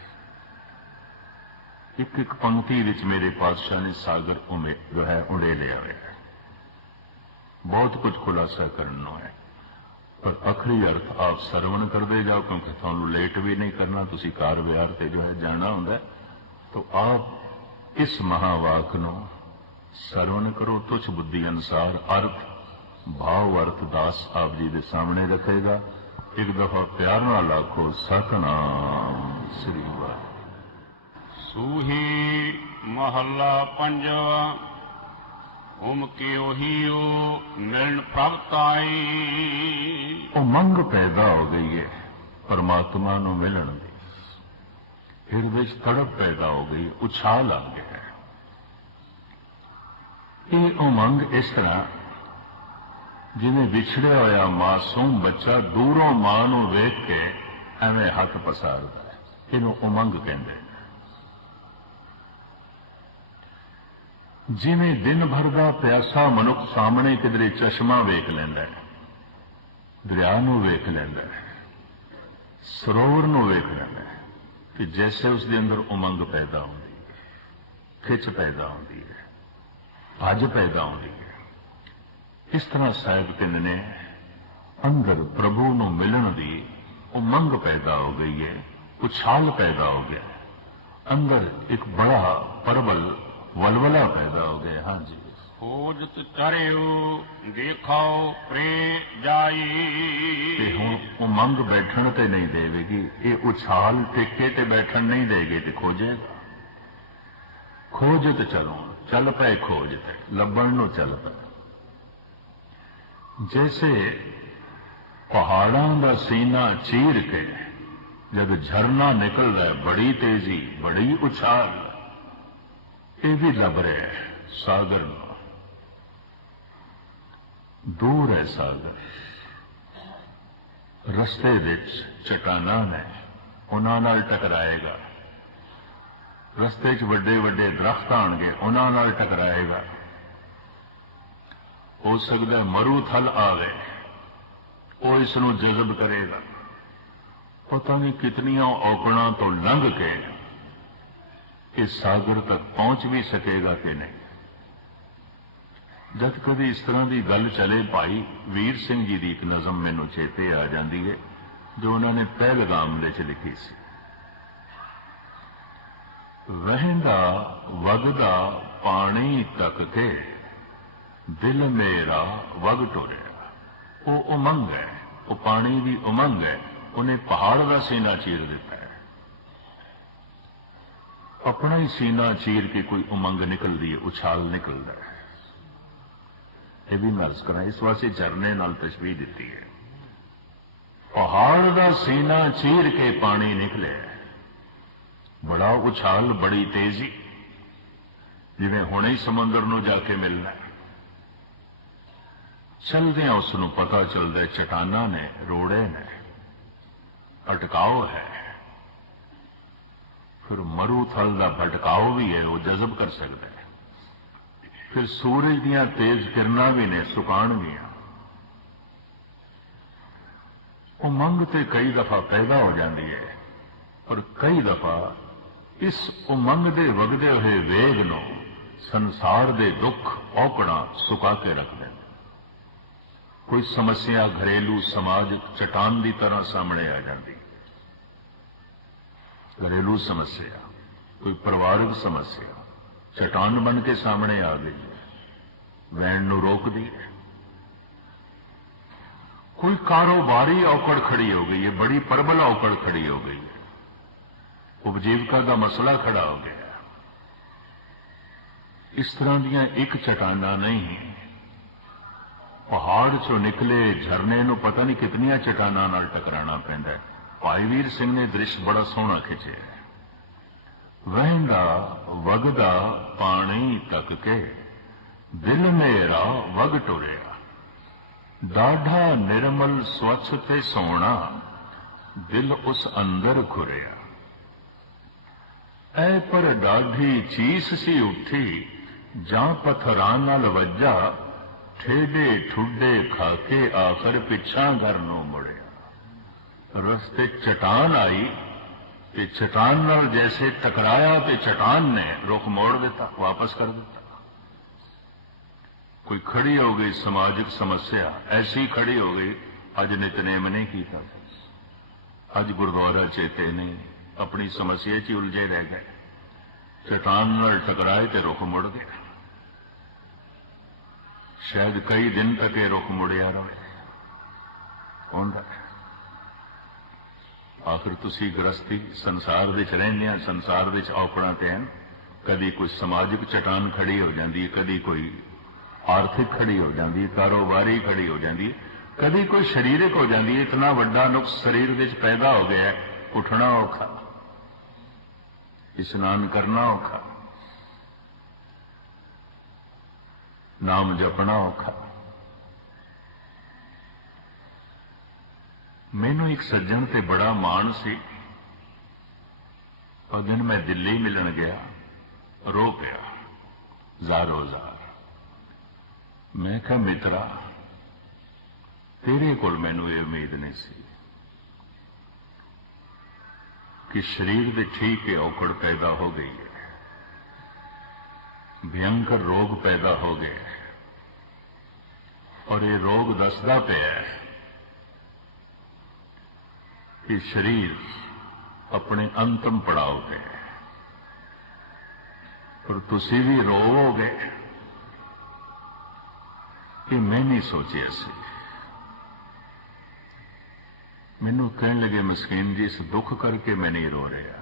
एक एक पंक्ति विच मेरे पातशाह ने सागर जो है उंडेलिया हुआ है। बहुत कुछ खुलासा करना है, पर आखिरी अर्थ आप सरवण करते जाओ, क्योंकि थानू लेट भी नहीं करना, तुसी कार विहार से जो है जाना होंगे। तो आप इस महावाक नो सरवण करो, तुच्छ बुद्धि अनुसार अर्थ भाव अर्थ दास आप जी के सामने रखेगा। एक दफा प्यार नाल आखो सतनाम श्री वाहिगुरू। सूही महला पंजवा। ओम के ओहियो मिलन प्राप्त आई। उमंग पैदा हो गई है परमात्मा नू मिलन दी, हृदय तड़प पैदा हो गई, उछाल आ गया है। ये उमंग इस तरह जिवें विछड़िया होया मासूम बच्चा दूरों मां नूं वेख के एवें हथ पसारदा है, इहनूं उमंग कहंदे ने। जिवें दिन भर दा प्यासा मनुख सामने किधरे चश्मा वेख लैंदा है, दरिया नूं वेख लैंदा है, सरोवर नूं वेख लैंदा है, कि जैसे उसके अंदर उमंग पैदा होती है, खिच पैदा होती है, भज पैदा होती है। इस तरह साहिब कहंदे ने अंदर प्रभु नूं मिलण दी उमंग पैदा हो गई है, उछाल पैदा हो गया है, अंदर एक बड़ा प्रबल वलवला पैदा हो गया। हाँ जी। खोजत चरियो देखाओ प्रे जाई। ते हुण उमंग बैठण ते नहीं देवेगी, ये उछाल टिके ते बैठण नहीं देगी, ते खोजेगा। खोजत चलो, चल पे खोजते, लभण नूं चल पे। जैसे पहाड़ों का सीना चीर के जब झरना निकल रहा है, बड़ी तेजी बड़ी उछाल, ये भी लभ रहा है सागर में। दूर है सागर, रस्ते विच चट्टानां ने, उन्हां नाल टकराएगा। रस्ते च वड्डे वड्डे दरख्त आउणगे, उन्हां नाल टकराएगा। हो सकता है मरू थल आवे, वो इसनूं जज़ब करेगा। पता नहीं कितनियां औकड़ां तो लंघ के इस सागर तक पहुंच भी सकेगा कि नहीं। जब कभी इस तरह की गल चले, भाई वीर सिंह जी की एक नज़म मैनूं चेते आ जाती है, जो उन्होंने पहलगाम विच लिखी सी। वहिंदा वगदा पानी तक के दिल मेरा वग टुरिया। वो उमंग है, वो पानी की उमंग है, उन्हें पहाड़ का सीना चीर दिता है। अपना ही सीना चीर के कोई उमंग निकलती है, उछाल निकलता है। यह भी मैं अर्ज करा, इस वास्ते झरने नाल तशबीह दी है। पहाड़ का सीना चीर के पानी निकले, बड़ा उछाल, बड़ी तेजी, जिवें हुणे ही समुद्र नूं जाके मिलना है। चलदे उसनूं पता चलता है चट्टानां ने, रोड़े ने, अटकाव है। फिर मरूथल का भटकाव भी है, वो जज़ब कर सकता है। फिर सूरज दियां तेज किरणां भी ने, सुकाण भी। उमंग ते कई दफा पैदा हो जाती है, और कई दफा इस उमंग दे वगदे हुए वेग नूं संसार दे दुख औकड़ा सुका के रख दें। कोई समस्या घरेलू समाज चट्टान की तरह सामने आ जाती, घरेलू समस्या, कोई परिवारिक समस्या चट्टान बन के सामने आ गई है, वैन नूं रोक दी है। कोई कारोबारी औकड़ खड़ी हो गई है, बड़ी प्रबल औकड़ खड़ी हो गई है, उपजीविका का मसला खड़ा हो गया। इस तरह दियां एक चट्टानां नहीं, पहाड़ चो निकले झरने नूं पता नहीं कितनियां चट्टानां नाल टकराना पैंदा है। भाई वीर सिंह ने दृश्य बड़ा सोहना खिंचे। वहिंदा वगदा पानी तक के दिल मेरा वग टुरिया। डाढ़ा निर्मल स्वच्छ ते सोना, दिल उस अंदर घुरिया। ऐ पर डाढ़ी चीस सी उठी, जां पत्थरां नाल वज्जा, ठेडे ठुडे खाके आखिर पिछा घर नूं मुड़िया। रस्ते चट्टान आई, ते चट्टान नाल जैसे टकराया, ते चट्टान ने रुख मोड़ दिता, वापस कर दिता। कोई खड़ी हो गई समाजिक समस्या, ऐसी खड़ी हो गई, अज नितनेम नहीं कीता, अज गुरुद्वारा चेते नहीं, अपनी समस्या च उलझे रह गए। चट्टान नाल टकराए ते रुख मुड़ गया। शायद कई दिन तक ये रुख मुड़िया रहे। कौन है? आखिर तुसी गृहस्थी संसार विच रहिंदे आ, संसार विच औकड़ां ते हैं। कदी कोई समाजिक चट्टान खड़ी हो जाती है, कदी कोई आर्थिक खड़ी हो जाती है, कारोबारी खड़ी हो जाती है, कदी कोई शरीरक हो जाती है। इतना वड्डा नुक्स शरीर विच पैदा हो गया है, उठना औखा, स्नान करना औखा। नाम जपना औखा। मैनू एक सज्जन ते बड़ा माण सी। और दिन मैं दिल्ली मिलन गया, रो पिया ਜ਼ਾਰੋ ਜ਼ਾਰ। मैं कहा मित्रा, तेरे कोल मैनू ये उम्मीद नहीं सी कि शरीर दे ठीक औकड़ पैदा हो गई है, भयंकर रोग पैदा हो गए और ये रोग दसदा पिया है कि शरीर अपने अंतिम पड़ाव पे है। पर तुसी भी रोवोगे कि मैं नहीं सोचिया सी। मैनू कहने लगे मस्कीन जी, इस दुख करके मैं नहीं रो रहा।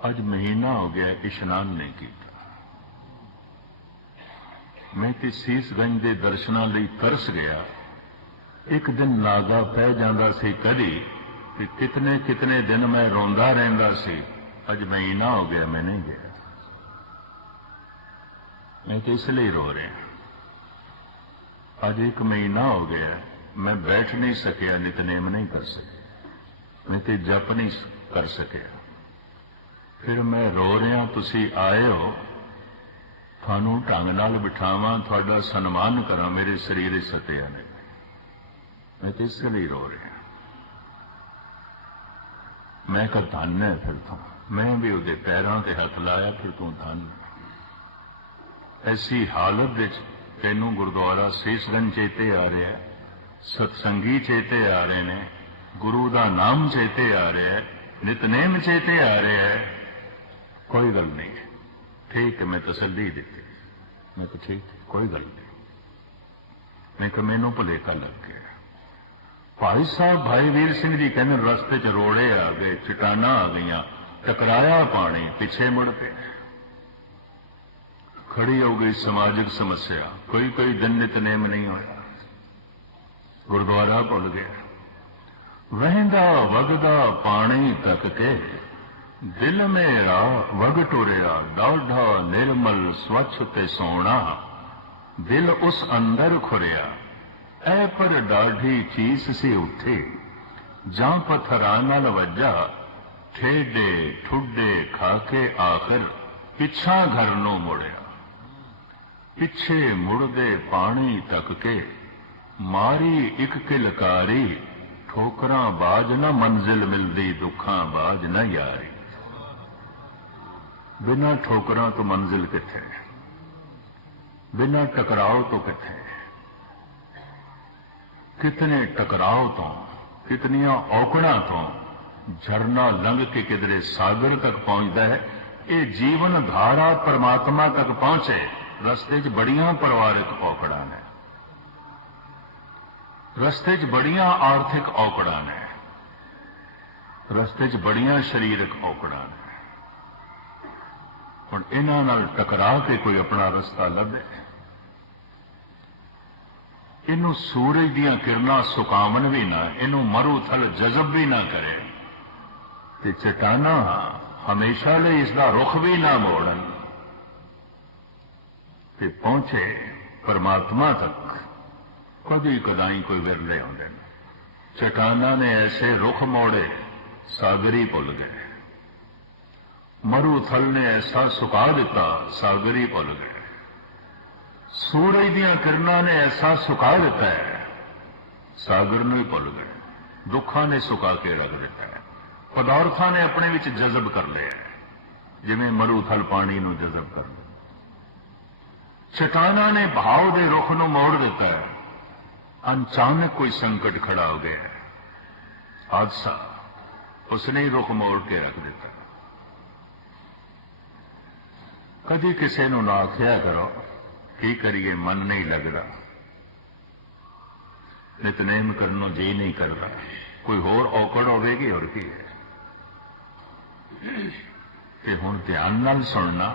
अज महीना हो गया इशनान नहीं किया। मैं तो सीसगंज के दर्शनों लिए तरस गया। एक दिन नागा पै जाता सी कदी कि कितने कितने दिन मैं रोंदा रहिंदा सी। अज महीना हो गया मैं नहीं गया। मैं तो इसलिए रो रहा। अज एक महीना हो गया मैं बैठ नहीं सकिया, नितनेम नहीं कर सकिया, मैं तो जप नहीं कर सकिया। फिर मैं रो रहा, तुसी आए हो, थानू ढंग नाल बिठावां, थोड़ा सन्मान करा, मेरे शरीर सतिया ने। मैं तो इसलिए रो रहा। मैं कहा धन है फिर तो। मैं भी उहदे पैरों ते हथ लाया, फिर तू धन। ऐसी हालत विच तैनू गुरुद्वारा सीसगंज चेते आ रहा है, सत्संगी चेते आ रहे ने, गुरु का नाम चेते आ रहा है, नितनेम चेते आ रहा है। कोई गल नहीं, ठीक है, मैं तसल्ली दी। मैं तो ठीक है, कोई गल नहीं। मैं कहा मैनू भुलेखा लग गया। भाई साहब भाई वीर सिंह जी कहने रस्ते च रोड़े आ गए, चट्टाना आ गई, टकराया पानी, पिछे मुड़ पे खड़ी हो गई समाजिक समस्या। कोई कोई दिन नितनेम नहीं होया, गुरुद्वारा भुल गया। वहदा वगदा पानी तक के दिल मेरा वग टुरिया, डाढ़ा निर्मल स्वच्छ ते सोना, दिल उस अंदर खुरिया। ऐ पर डाढ़ी चीस से उठे, जां पत्थरां नाल वज्जा, ठेडे ठुडे खाके आखिर पिछा घर नूं मुड़िया। पिछे मुड़दे पानी तक के मारी एक किलकारी, ठोकरां बाज न मंजिल मिलदी, दुखां बाज न यारी। बिना ठोकरां तो मंजिल किथे, बिना टकराव तो किथे। कितने टकराव तो, कितनियां औकड़ां तो झरना लंघ के किधरे सागर तक पहुंचता है। ये जीवन धारा परमात्मा तक पहुंचे, रस्ते च बड़ियां परिवारिक औकड़ां ने, रस्ते च बड़ियां आर्थिक औकड़ां ने, रस्ते च बड़ियां शरीरक औकड़ां ने। हुण इन्हां नाल टकरा के कोई अपना रस्ता लभे, इनू सूरज दियां किरणां सुकावन भी ना, इनू मरूथल जजब भी ना करे, ते चट्टाना हमेशा लिए इसका रुख भी ना मोड़न, ते पहुंचे परमात्मा तक। कभी कदाई कोई विरले आते हैं। चट्टाना ने ऐसे रुख मोड़े, सागरी भुल गए। मरूथल ने ऐसा सुका दिता, सागरी भुल गए। सूरज दियां किरणां ने ऐसा सुका दिता है, सागर नूं ही भुल गए। दुखां ने सुका के रख दिता है, पदार्थां ने अपने विच जज़ब कर लिया, जिवें मरूथल पानी नूं जज़ब कर लिया। चट्टाना ने भाव दे रुख नूं मोड़ दिता है। अचानक कोई संकट खड़ा हो गया है, हादसा, उसने ही रुख मोड़ के रख दिता। कदी किसी नूं ना आख्या करो की करिए, मन नहीं लगता, नितनेम करनों जी नहीं करता, कोई होर औकड़ होगी और की है। ते हुण ध्यान नाल सुनना,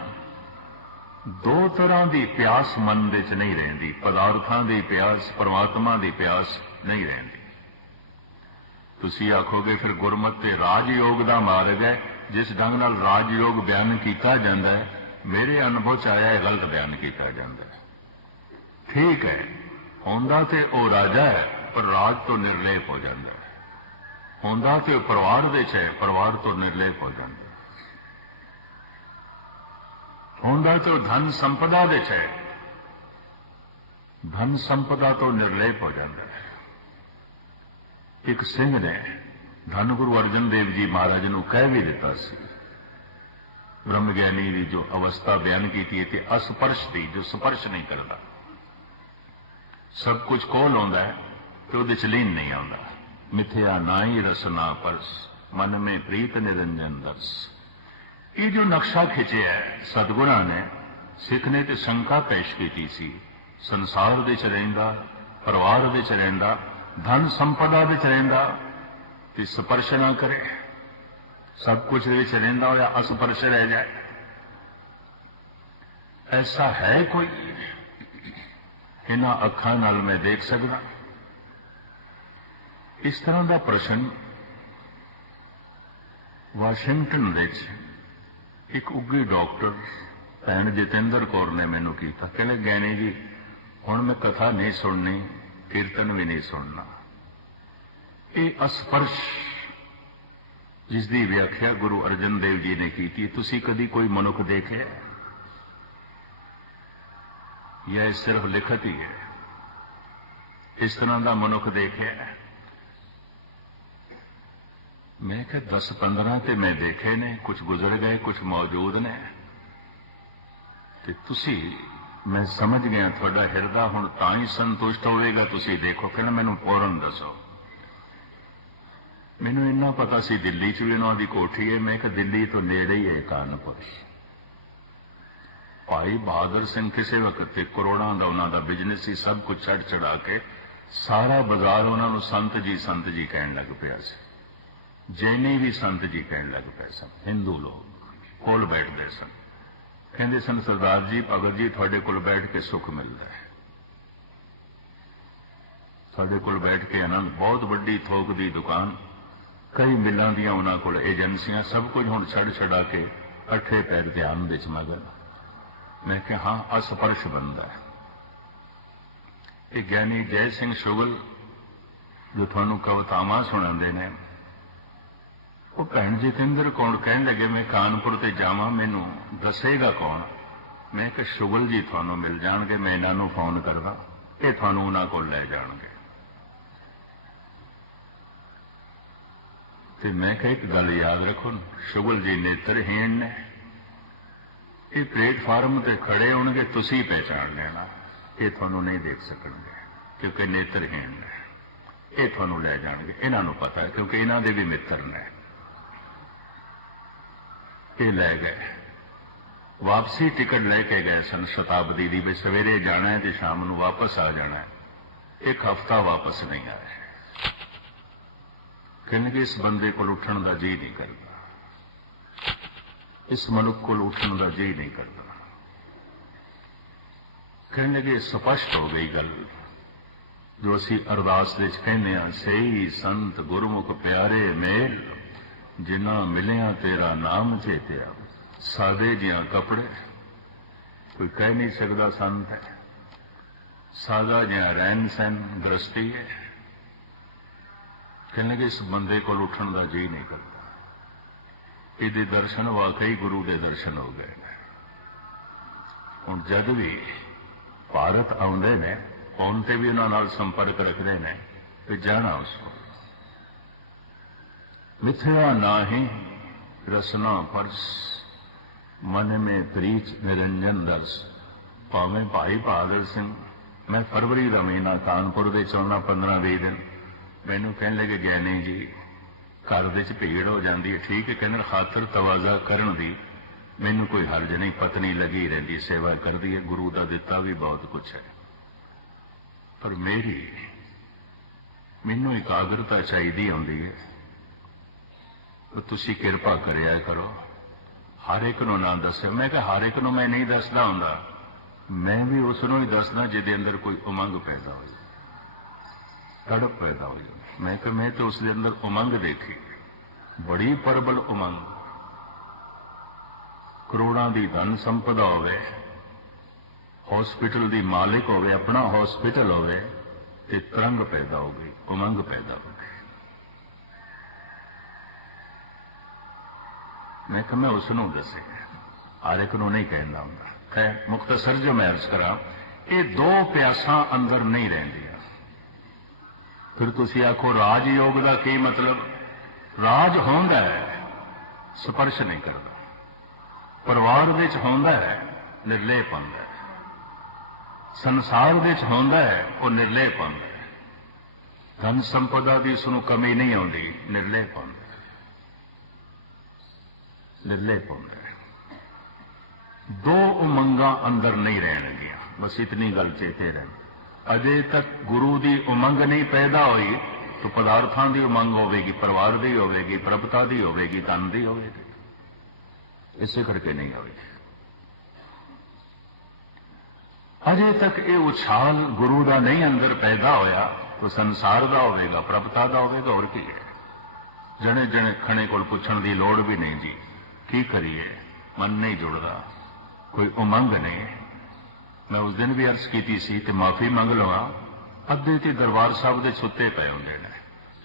दो तरह की प्यास मन दे च नहीं रहिंदी, पदार्थां दी प्यास, परमात्मा दी प्यास नहीं रहिंदी। तुसी आखोगे फिर गुरमत ते राजयोग दा मार्ग है, जिस ढंग नाल राजयोग बयान किया जाता है, मेरे अनुभव च आया है गलत बयान किया जाता है। ठीक है, होंदा ते ओ राजा है पर राज तो निर्लेप हो जाता है। होंदा ते परिवार दे च है, परिवार तो निर्लेप हो जाता है। होंदा तो धन संपदा दे च है, धन संपदा तो निर्लेप हो जाता है। एक सिंह ने धन गुरु अर्जन देव जी महाराज नूं कह भी दिता सी, ब्रह्म ज्ञानी की जो अवस्था बयान की थी अस्पर्श थी, जो स्पर्श नहीं करता, सब कुछ कोल आउंदा है तो उहदे च लीन नहीं आउंदा। मिथ्या नाई रसना परस, मन में प्रीत निरंजन दर्श। ये जो नक्शा खिंचिया है सतगुरां ने, सिख ने तो शंका पेश की सी, संसार दे च रहिंदा, परिवार दे च रहिंदा, धन संपदा दे च रहिंदा ते स्पर्श ना करे, सब कुछ दे च रहिंदा होया अस्पर्श रह जाए। ऐसा है कोई? इन्हां अखां नाल मैं देख सकदा? इस तरह का प्रश्न वाशिंगटन विच एक उग्गी डॉक्टर भैन जतेंद्र कौर ने मैनू किया। कहने ज्ञानी जी हुण मैं कथा नहीं सुननी, कीर्तन भी नहीं सुनना। ये अस्पर्श जिसकी व्याख्या गुरु अर्जन देव जी ने की थी, तुसी कदी कोई मनुख देखे या ये सिर्फ लिखत ही है? इस तरह का मनुख देखे? मैं क्या 10-15 ते मैं देखे ने, कुछ गुजर गए, कुछ मौजूद ने। ते तुसी, मैं समझ गया थोड़ा हिरदा हुण तां ही संतुष्ट होएगा, तुसी देखो। कहना मैनू फौरन दसो। मैनू इन्ना पता सी दिल्ली च भी उन्हां दी कोठी है। मैं कि दिल्ली तो नेड़े ही है कानपुर। भाई बहादुर सिंह किसी वक्त ते करोड़ां दा उन्हां दा बिजनेस ही, सब कुछ छड़ चढ़ा के सारा बाजार उन्हां नूं संत जी कहण लग पिया सी। जैनी भी संत जी कहण लग पे सन। हिंदू लोग कोल बैठते सन, कहते सन सरदार जी भगत जी थोड़े कोल बैठ के सुख मिलता है, थोड़े कोल बैठ के आनंद। बहुत बड़ी थोक दी दुकान, कई मिलों दियां उन्हां कोल एजेंसियां, सब कुछ हुण छड़ छड़ा के अठे पैर ध्यान विच मगन। मैं कहा हाँ अस्पर्श बनता है। ये ज्ञानी जय सिंह शुगल जो तुहानूं कवितावां सुणांदे ने, वो भैन जतेंद्र कौर कहन लगे मैं कानपुर ते जावां, मैनू दसेगा कौन? मैं कि शुगल जी थानू मिल जाणगे, मैं इन्हां नूं फोन करदा, ये थानू उन्हां कोल लै जाणगे। ते मैं कहा एक गल याद रखो, शुगल जी नेत्रहीन ने, ये प्लेटफार्म ते खड़े होणगे, तुसी पहचान लेना, ये थानू नहीं देख सकणगे क्योंकि नेत्रहीन ने। ये थानू लै जाणगे, इन्हां नूं पता है क्योंकि इन्हां दे भी मित्र ने। ये लै गए, वापसी टिकट लैके गए सन शताब्दी दी, भी सवेरे जाना है तो शाम को वापस आ जाना है। एक हफ्ता वापस नहीं आए। कहने इस बंदे को उठण का जी नहीं करता, इस मनुख को उठण का जी नहीं करता। कहने लगे स्पष्ट हो गई गल जो असी अरदास दे कहने आ, सही संत गुरमुख प्यारे मेल, जिन्ना मिलिया तेरा नाम चेतिया। सादे जिया कपड़े, कोई कह नहीं सकता संत है। सादा जिया रहन सहन गृहस्थी है। कहने लगे इस बंदे को उठण का जी नहीं करता। ये दर्शन वाकई गुरु के दर्शन हो गए। हुण जद भी भारत आउंदे ने, फोन ते भी उन्हां नाल संपर्क रखते हैं, तो जाना उसको। मिथ्या नाही रसना परस, मन में प्रीत निरंजन दर्श। भावें भाई बहादुर सिंह, मैं फरवरी का महीना कानपुर दे चौना 15-20 दिन, मैनू कहने लगे ज्ञानी जी घर विच भीड़ हो जाती है। ठीक है, कहने खातर तवाजा करन दी मैनू कोई हर्ज नहीं, पत्नी लगी रही सेवा कर दी है, गुरु का दिता भी बहुत कुछ है, पर मैनू एकाग्रता चाहिए आती है। तो तुसी किरपा करिया करो, हर एक नूं ना दस्यो। मैं कहा हर एक नूं मैं नहीं दसदा हुंदा, मैं भी उस नूं ही दसदा जिहदे अंदर कोई उमंग पैदा हो, तड़प पैदा हो। मैं कहा मैं तो उसके अंदर उमंग देखी, बड़ी प्रबल उमंग। ਕਰੋੜਾਂ ਦੀ ਧਨ ਸੰਪਦਾ ਹੋਵੇ, ਹਸਪੀਟਲ ਦੀ ਮਾਲਿਕ ਹੋਵੇ, ਆਪਣਾ ਹਸਪੀਟਲ ਹੋਵੇ, ਤੇ ਤਰੰਗ ਪੈਦਾ ਹੋ ਗਈ, ਉਮੰਗ ਪੈਦਾ ਹੋ ਗਈ। मैं कि मैं उसनों दसे, हर एक नूं नहीं कहना हुंदा। खैर मुख्तसर जो मैं अर्ज करा, ये दो प्यासां अंदर नहीं रहिंदियां। फिर तुसीं आखो राज योग का की मतलब? राज होंदा है, स्पर्श नहीं करता। परिवार विच होंदा है, निर्लेप होंदा है। संसार विच होंदा है, वो निर्लेप होंदा है। धन संपदा की उसनूं कमी नहीं आउंदी, निर्लेप होंदा है, निर्लेप होंदा है। दो उमंगा अंदर नहीं रहणगियां, बस इतनी गल चेते रहे। अजे तक गुरु की उमंग नहीं पैदा हुई तो पदार्थां की उमंग होगी, परिवार की होगी, प्रभुता की होगी, धन की होगी, इसे करके नहीं होगी। अजे तक ये उछाल गुरु का नहीं अंदर पैदा होया तो संसार का होगा, प्रभुता का होगा, और की है। जने जने खने को पूछण की लोड़ भी नहीं जी, की करिए, मन नहीं जुड़ता, कोई उमंग नहीं। मैं उस दिन भी अर्ज की सी ते माफी मंग लवा, अद्धे ते दरबार साहब के सुते पे होंदे ने,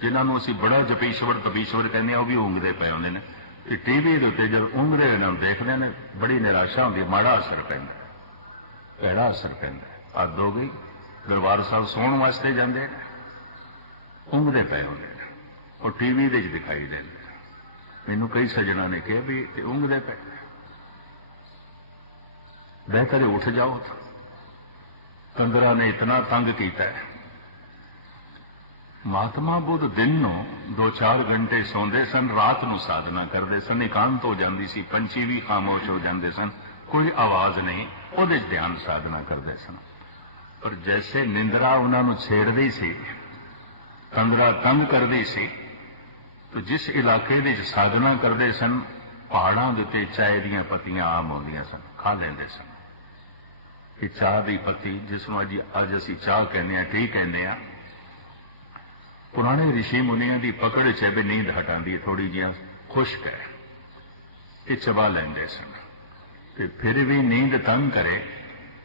जिन्होंने असीं बड़ा जपीश्वर तपीश्वर कहने, वो भी ऊँगते पे होंदे ने। ते टीवी के उत्ते जब ऊँगते उन्होंने देखते हैं, बड़ी निराशा होंदी, माड़ा असर पैंदा, भैड़ा असर पैंदा। हद हो गई, दरबार साहब सोण वास्ते जाते हैं, ऊँगते पे होंदे ने, और टीवी दे दिखाई देंदे। मैनू कई सजना ने कहा भी ऊँगते पे, बेहतर उठ जाओ। तंद्रा ने इतना तंग किया है। महात्मा बुद्ध दिन नूं 2-4 घंटे सौंदे सन, रात नूं साधना करते सन, एकांत हो जाती सी, पंछी भी खामोश हो जाते सन, कोई आवाज नहीं, उहदे च ध्यान साधना करते सन। पर जैसे निंद्रा उन्होंने छेड़ती सी, तंद्रा तंग करती सी, तो जिस इलाके में साधना करते सन, पहाड़ों के उत्ते चाय दीयां पत्तियां आम होंदियां सन, खा लेंदे सन। कि चाह की पत्ती, जिसनों अज असीं चाह कहने हैं, टी कहने हैं, पुराने ऋषि मुनिया की पकड़ च भी नींद हटाती, थोड़ी जी खुश्क है, ये चबा लेंदे सन। ते फिर भी नींद तंग करे,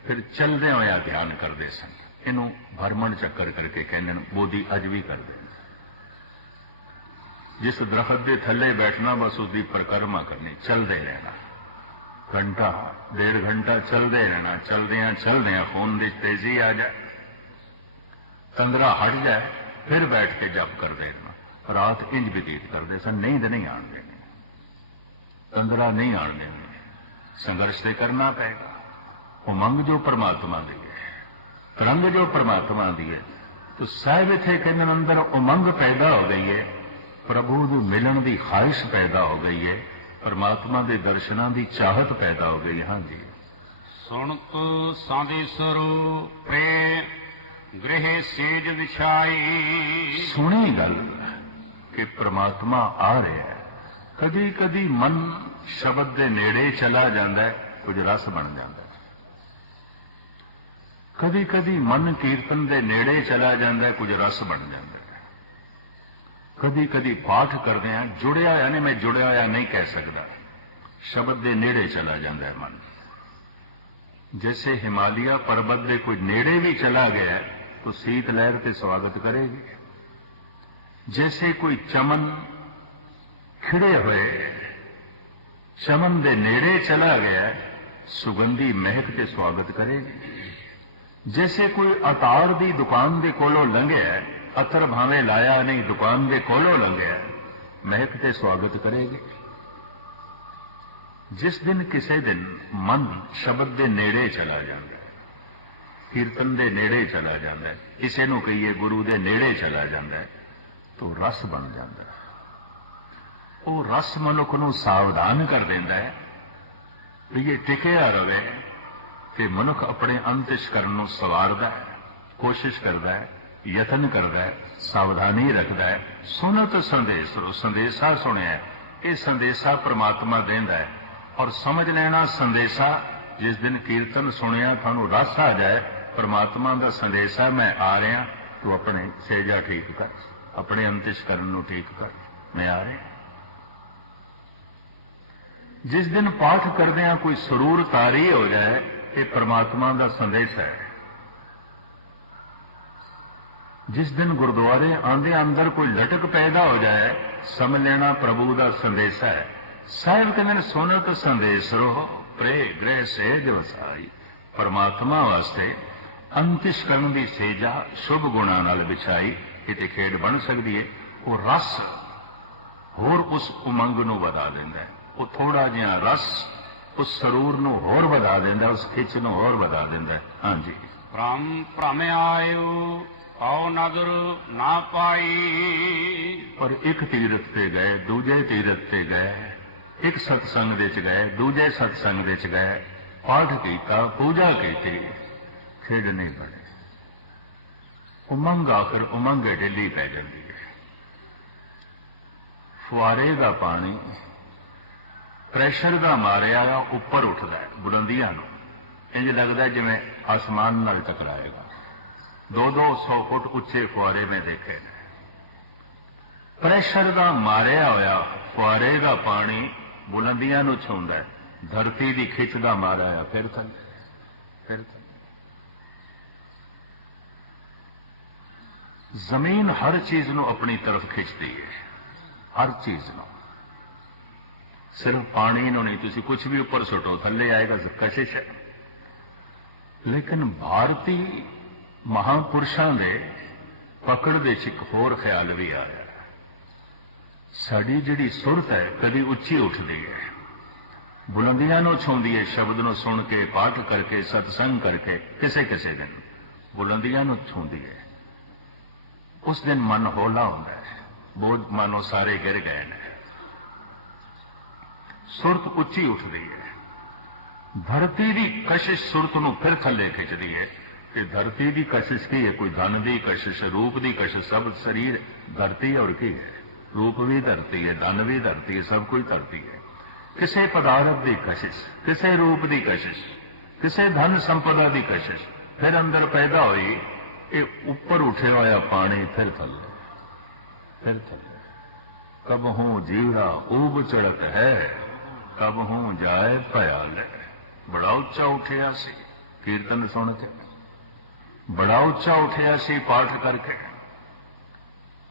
फिर चलदे होया ध्यान करते सन। इनू भरमण चक्कर करके कहने, बोधी अज भी करते। जिस दरखत के थले बैठना, बस उसकी परिक्रमा करनी, चलते रहना, घंटा 1.5 घंटा चलते रहना। चलदियां चलदियां खून की तेजी आ जाए, तंद्रा हट जाए, फिर बैठ के जप करते रहना। रात इंज व्यतीत करते सन, नींद नहीं आन देनी, तंद्रा नहीं आन देनी, संघर्ष से करना पड़ेगा। उमंग जो परमात्मा दी है, तरंग जो परमात्मा दी है, तो साहिब इत्थे कहने अंदर उमंग पैदा हो गई है, प्रभु को मिलन की ख्वाहिश पैदा हो गई है, परमात्मा के दर्शनों की चाहत पैदा हो गई। हाँ जी, सुनत सांदेसरो प्रे गृह सेज विछाई। सुनी गल कि परमात्मा आ रहा है। कदी कदी मन शब्द के नेड़े चला जाता है, कुछ रस बन जाता है। कदी कदी मन कीर्तन के नेड़े चला जाता है, कुछ रस बन जाता है। कदी कदी पाठ करते हैं, जुड़िया होया नहीं, मैं जुड़िया होया नहीं कह सकता, शब्द के नेड़े चला जाता है मन। जैसे हिमालय पर्वत के कोई नेड़े भी चला गया है तो शीत लहर से स्वागत करेगी। जैसे कोई चमन खिड़े हुए चमन के नेड़े चला गया है, सुगंधी महक के स्वागत करेगी। जैसे कोई अतार की दुकान के कोलों लंघिया है, अतर भावे लाया नहीं, दुकान के कोलों लंघिया, महक के स्वागत करेगी। जिस दिन किसी दिन मन शब्द के नेड़े चला जाता है, कीर्तन के नेड़े चला जाता है, किसी को कहिए गुरु के नेड़े चला जाता है, तो रस बन जाता है। वो रस मनुख को सावधान कर देता है कि ये टिकिया रहे, कि मनुख अपने अंतस्करण को सवारदा है, कोशिश करता है, यतन करता है, सावधानी रखता है। सुनत संदेश, संदेशा सुनिया, ये संदेशा परमात्मा देंदा है। और समझ लेना संदेशा, जिस दिन कीर्तन सुनिया थानू रस आ जाए, परमात्मा का संदेशा मैं आ रहा, तो अपने सेजा ठीक कर, अपने अंतस्करण को ठीक कर, मैं आ रहा। जिस दिन पाठ करदे कोई सरूर तारी हो जाए, ये परमात्मा का संदेश है। जिस दिन गुरुद्वारे आंदे अंदर कोई लटक पैदा हो जाए, समझ लेना प्रभु का संदेश है। साहिब कहते सुनत संदेश रो प्रे गृह सेज वसाई। परमात्मा वास्ते अंतिश करन दी सेजा शुभ गुणा नाल बिछाई किते खेड बन सकती है। वो रस होर उस उमंग नूं वधा दिंदा है। वो थोड़ा जिहा रस उस सरूर नूं होर वधा दिंदा, उस खिच नूं होर वधा दिंदा है। हाँ जी। भ्रम आयो आओ नगर ना पाई। पर एक तीरथ ते गए, दूजे तीरथ ते गए, एक सत्संग दे च गए, दूजे सत्संग दे च गए, पाठ कीता, पूजा की, खेड नहीं बने। उमंग आखिर उमंग ढिली पै जाती है। फुआरे का पानी प्रेशर का मारिया उपर उठता है बुलंदियां नूं, इंज लगता है जिवें आसमान नाल टकराएगा। 200 फुट उच्चे फुआरे में देखे। प्रेशर का मारिया होया फुआरे का पानी बुलंदियां नूं छूंदा है, धरती की खिच का मारिया फिर थले, फिर थले। जमीन हर चीज नूं अपनी तरफ खिंचती है, हर चीज नूं। सिर्फ पानी नूं नहीं, तुसीं कुछ भी ऊपर सुटो थले आएगा, कशिश है। लेकिन भारतीय महापुरुषों के पकड़ दे एक होर ख्याल भी आ रहा है। साड़ी जिहड़ी सुरत है कभी उच्ची उठती है, बुलंदियां नूं छूंदी है, शब्द नूं सुन के, पाठ करके, सत्संग करके, किसे किसे दिन बुलंदियां नूं छूंदी है। उस दिन मन हौला होता है, बोझ मानो सारे गिर गए हैं, सुरत उच्ची उठती है। धरती की कशिश सुरत नूं फिर थले खिंचती है कि धरती की कशिश की है, कोई धन की कशिश, रूप की कशिश, सब शरीर धरती और की है, रूप भी धरती है, धन भी धरती है, सब कुछ धरती है। किसी पदार्थ की कशिश, किसी रूप की कशिश, किसी धन संपदा की कशिश, फिर अंदर पैदा हुई ये ऊपर उठे होया पानी फिर थले, फिर थले। कब हूं जीड़ा ऊब चढ़त है, कब हूं जाए भयाल। बड़ा उच्चा उठिया सी कीर्तन सुन के, बड़ा उच्चा उठिया सी पाठ करके,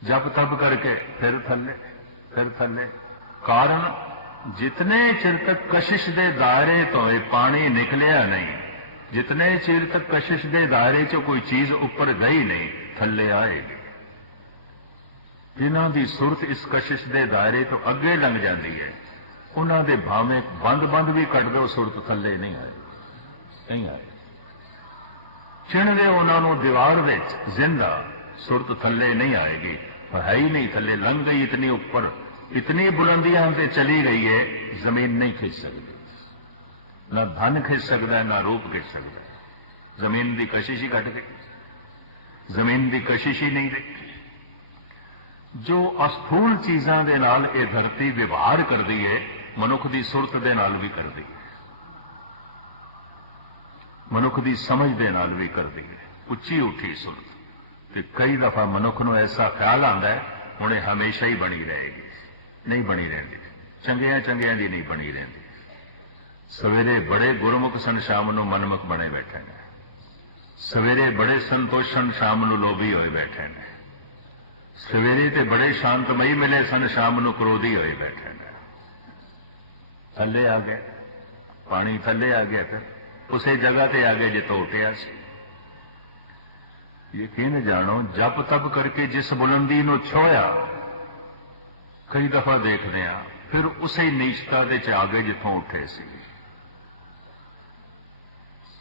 जप तप करके, फिर थले, फिर थले। कारण जितने चिर तक कशिश दे दायरे तो पानी निकलिया नहीं, जितने चिर तक कशिश दे दायरे चो कोई चीज ऊपर गई नहीं, थले आएगी। जिन्हां दी सुरत इस कशिश दे दायरे तो अगे लंघ जाती है, उन्हां दे भावें बंद बंद भी कट दो, सुरत थले नहीं आए, नहीं आए। चिण दे उन्हां नूं दीवार विच जिंदा, सुरत थले नहीं आएगी। पर है ही नहीं, थले लंघ गई, इतनी ऊपर, इतनी बुलंदियां से चली गई है, जमीन नहीं खिंच सकती। ना धन खिंच सकता है, ना रूप खिंच सकता है। जमीन की कशिश ही घट गई, जमीन की कशिश ही नहीं रही। जो अस्थूल चीज़ों के नाल ये धरती व्यवहार करती है, मनुख की सुरत के नाल भी करती है, मनुख की समझ के नाल भी करती है। उच्ची उठी सुरत कि कई दफा मनुख को ऐसा ख्याल आता है हुणे हमेशा ही बनी रहेगी, नहीं बनी रहती, चंगिया चंगिया की नहीं बनी रहती। सवेरे बड़े गुरमुख सन, शाम को मनमुख बने बैठे हैं। सवेरे बड़े संतोष सन, शाम को लोभी होए बैठे हैं। सवेरे ते बड़े शांतमई मिले सन, शाम को क्रोधी होए बैठे हैं। थले आ गए, पानी थले आ गया, फिर उसे जगह ते आ गए जितो उठिया सी। यकीन जानो, जप तप करके जिस बुलंदी नूं छोया, कई दफा देखते हैं फिर उसे नीचता दे च आ गए जिथों उठे सी।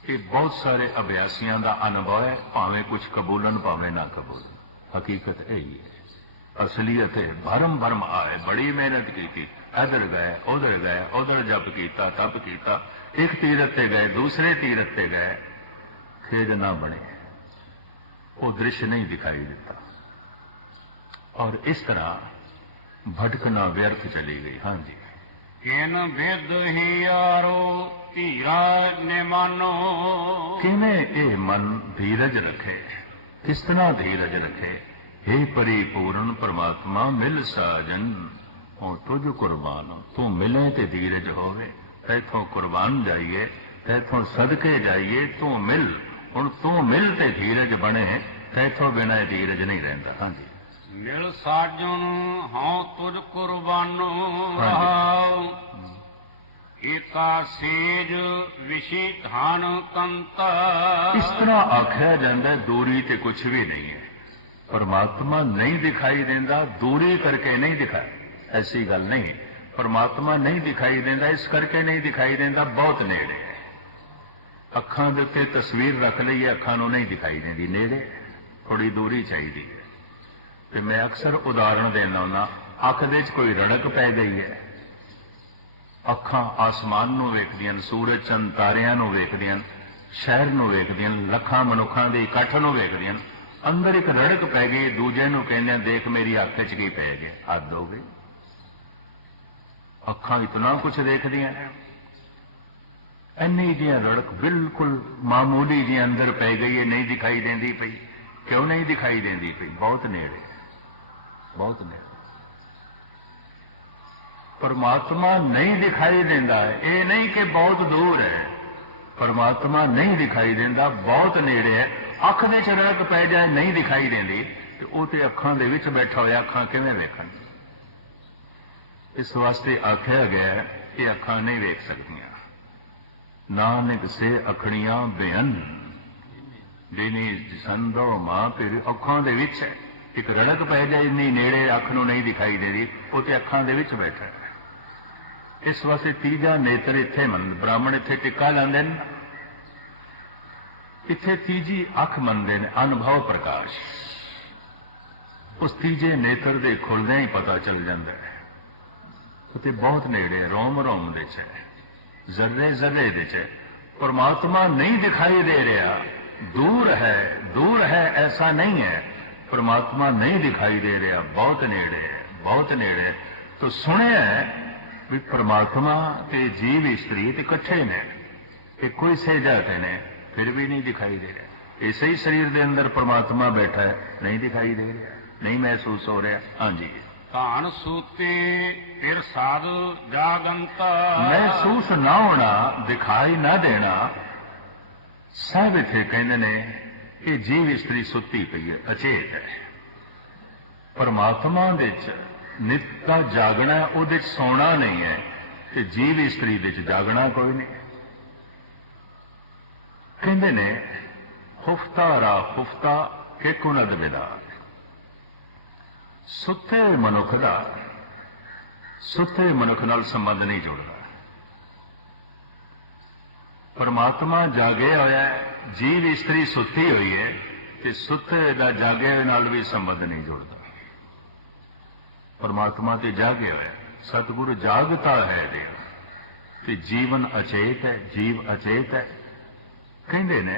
ये बहुत सारे अभ्यासियों का अनुभव है, भावें कुछ कबूलन भावें ना कबूलन, हकीकत यही है। असलीयत है, भरम भरम आए, बड़ी मेहनत की, इधर गए उधर गए, उधर जप किया तप किया, एक तीरथ ते गए, दूसरे तीरथ ते गए, खेद ना बने, वो दृश्य नहीं दिखाई देता, और इस तरह भटकना व्यर्थ चली गई। हाँ जी। किन विद ही यारो धीरा ने मानो। किने ये मन धीरज रखे, किस तरह धीरज रखे। हे परिपूर्ण परमात्मा मिल साजन, ਹੁਣ ਤੁਝ ਕੁਰਬਾਨ ਤੂੰ ਮਿਲੇ ਤੇ ਧੀਰਜ ਹੋਵੇ ਤੈਥੋਂ ਕੁਰਬਾਨ ਜਾਈਏ ਤੈਥੋਂ ਸਦਕੇ ਜਾਈਏ ਤੂੰ ਮਿਲ ਹੁਣ ਤੂੰ ਮਿਲ ਤੇ ਧੀਰਜ ਬਣੇ ਤੈਥੋਂ ਬਿਨਾਂ ਧੀਰਜ ਨਹੀਂ ਰਹਿੰਦਾ। ਹਾਂਜੀ ਮਿਲ ਸਾਜਣ ਹਉ ਤੁਝ ਕੁਰਬਾਨੋ ਰਹਾਉ ਏਕਾ ਸੇਜ ਵਿਸ਼ੀ ਧਾਨ ਕੰਤਾ। ਇਸ ਤਰ੍ਹਾਂ ਆਖਿਆ ਜਾਂਦਾ ਦੂਰੀ ਤੇ ਕੁਝ ਵੀ ਨਹੀਂ ਹੈ। परमात्मा नहीं दिखाई देता दूरी करके नहीं दिखाई, ऐसी गल नहीं। परमात्मा नहीं दिखाई देता इस करके नहीं दिखाई देता बहुत नेड़े है। अखां दे उत्ते तस्वीर रख लईए अखां नूं नहीं दिखाई देती, नेड़े थोड़ी दूरी चाहिए है। तो मैं अक्सर उदाहरण देना हुंदा, अख दे च कोई रड़क पै गई है, अखां आसमान नूं वेखदियां, सूरज चंद तारियां नूं वेखदियां, शहर नूं वेखदियां, लखां मनुखां दे इकट्ठ नूं वेखदियां, अंदर एक रड़क पै गई, दूजे नूं कहने देख मेरी अख च की पै गया। हद हो गई, अखां इतना कुछ देखदियां हैं, इन्नी जिहां रड़क बिल्कुल मामूली जी अंदर पै गई है, नहीं दिखाई देंदी पई। क्यों नहीं दिखाई देंदी पई? बहुत नेड़े, बहुत नेड़े। परमात्मा नहीं दिखाई देता है, ये नहीं कि बहुत दूर है। परमात्मा नहीं दिखाई देता, बहुत नेड़े है। अख दे च रड़क पै जाए नहीं दिखाई देती तो वो तो अखां दे विच बैठा होया, अखां किवें वेखण? इस वास्ते आख्या गया ये अखां नहीं वेख सकदियां। नानक से अखड़ियां बेअन दिनी संदो मां फिर अखां दे विच है। एक रड़क पै जाए इन्नी नेड़े अख नूं नहीं दिखाई देती, वो तो अखां दे विच बैठा है। इस वास्ते तीजा नेत्र इत्थे मन ब्राह्मण इत्थे टिक्का लांदे ने, इत्थे तीजी अख मनते हैं अनुभव प्रकाश। उस तीजे नेत्र दे खुलदे ही पता चल जाता है उते बहुत नेड़े, रोम रोम दे च है, जर्रे जर्रे दे च है। परमात्मा नहीं दिखाई दे रहा, दूर है, दूर है ऐसा नहीं है। परमात्मा नहीं दिखाई दे रहा, बहुत नेड़े है, बहुत नेड़े है। तो सुने भी परमात्मा के जीव स्त्री ते इकट्ठे ने, एको ही सहजाते ने, फिर भी नहीं दिखाई दे रहा। इसे ही शरीर के अंदर परमात्मा बैठा है, नहीं दिखाई दे रहा, नहीं महसूस हो रहा। हाँ जी, कान सूते फिर साधु जागंता। महसूस ना होना, दिखाई ना देना, सब इत्थे कहंदे ने कि जीव स्त्री सुती पई है, अचेत है। परमात्मा दे च नित का जागना, उहदे च सोना नहीं है, ते जीव स्त्री दे च जागना कोई नहीं। कहते ने खुफ्ता रा खुफ्ता के कुनद विदा। सुते मनुख का सुते मनुख नाल संबंध नहीं जुड़ता। परमात्मा जागे होया, जीव स्त्री सुती हुई है, ते सुते दा जागे होए नाल भी संबंध नहीं जुड़ता। परमात्मा ते जागे होया, सतगुरु जागता है दे, ते जीवन अचेत है, जीव अचेत है। कहते ने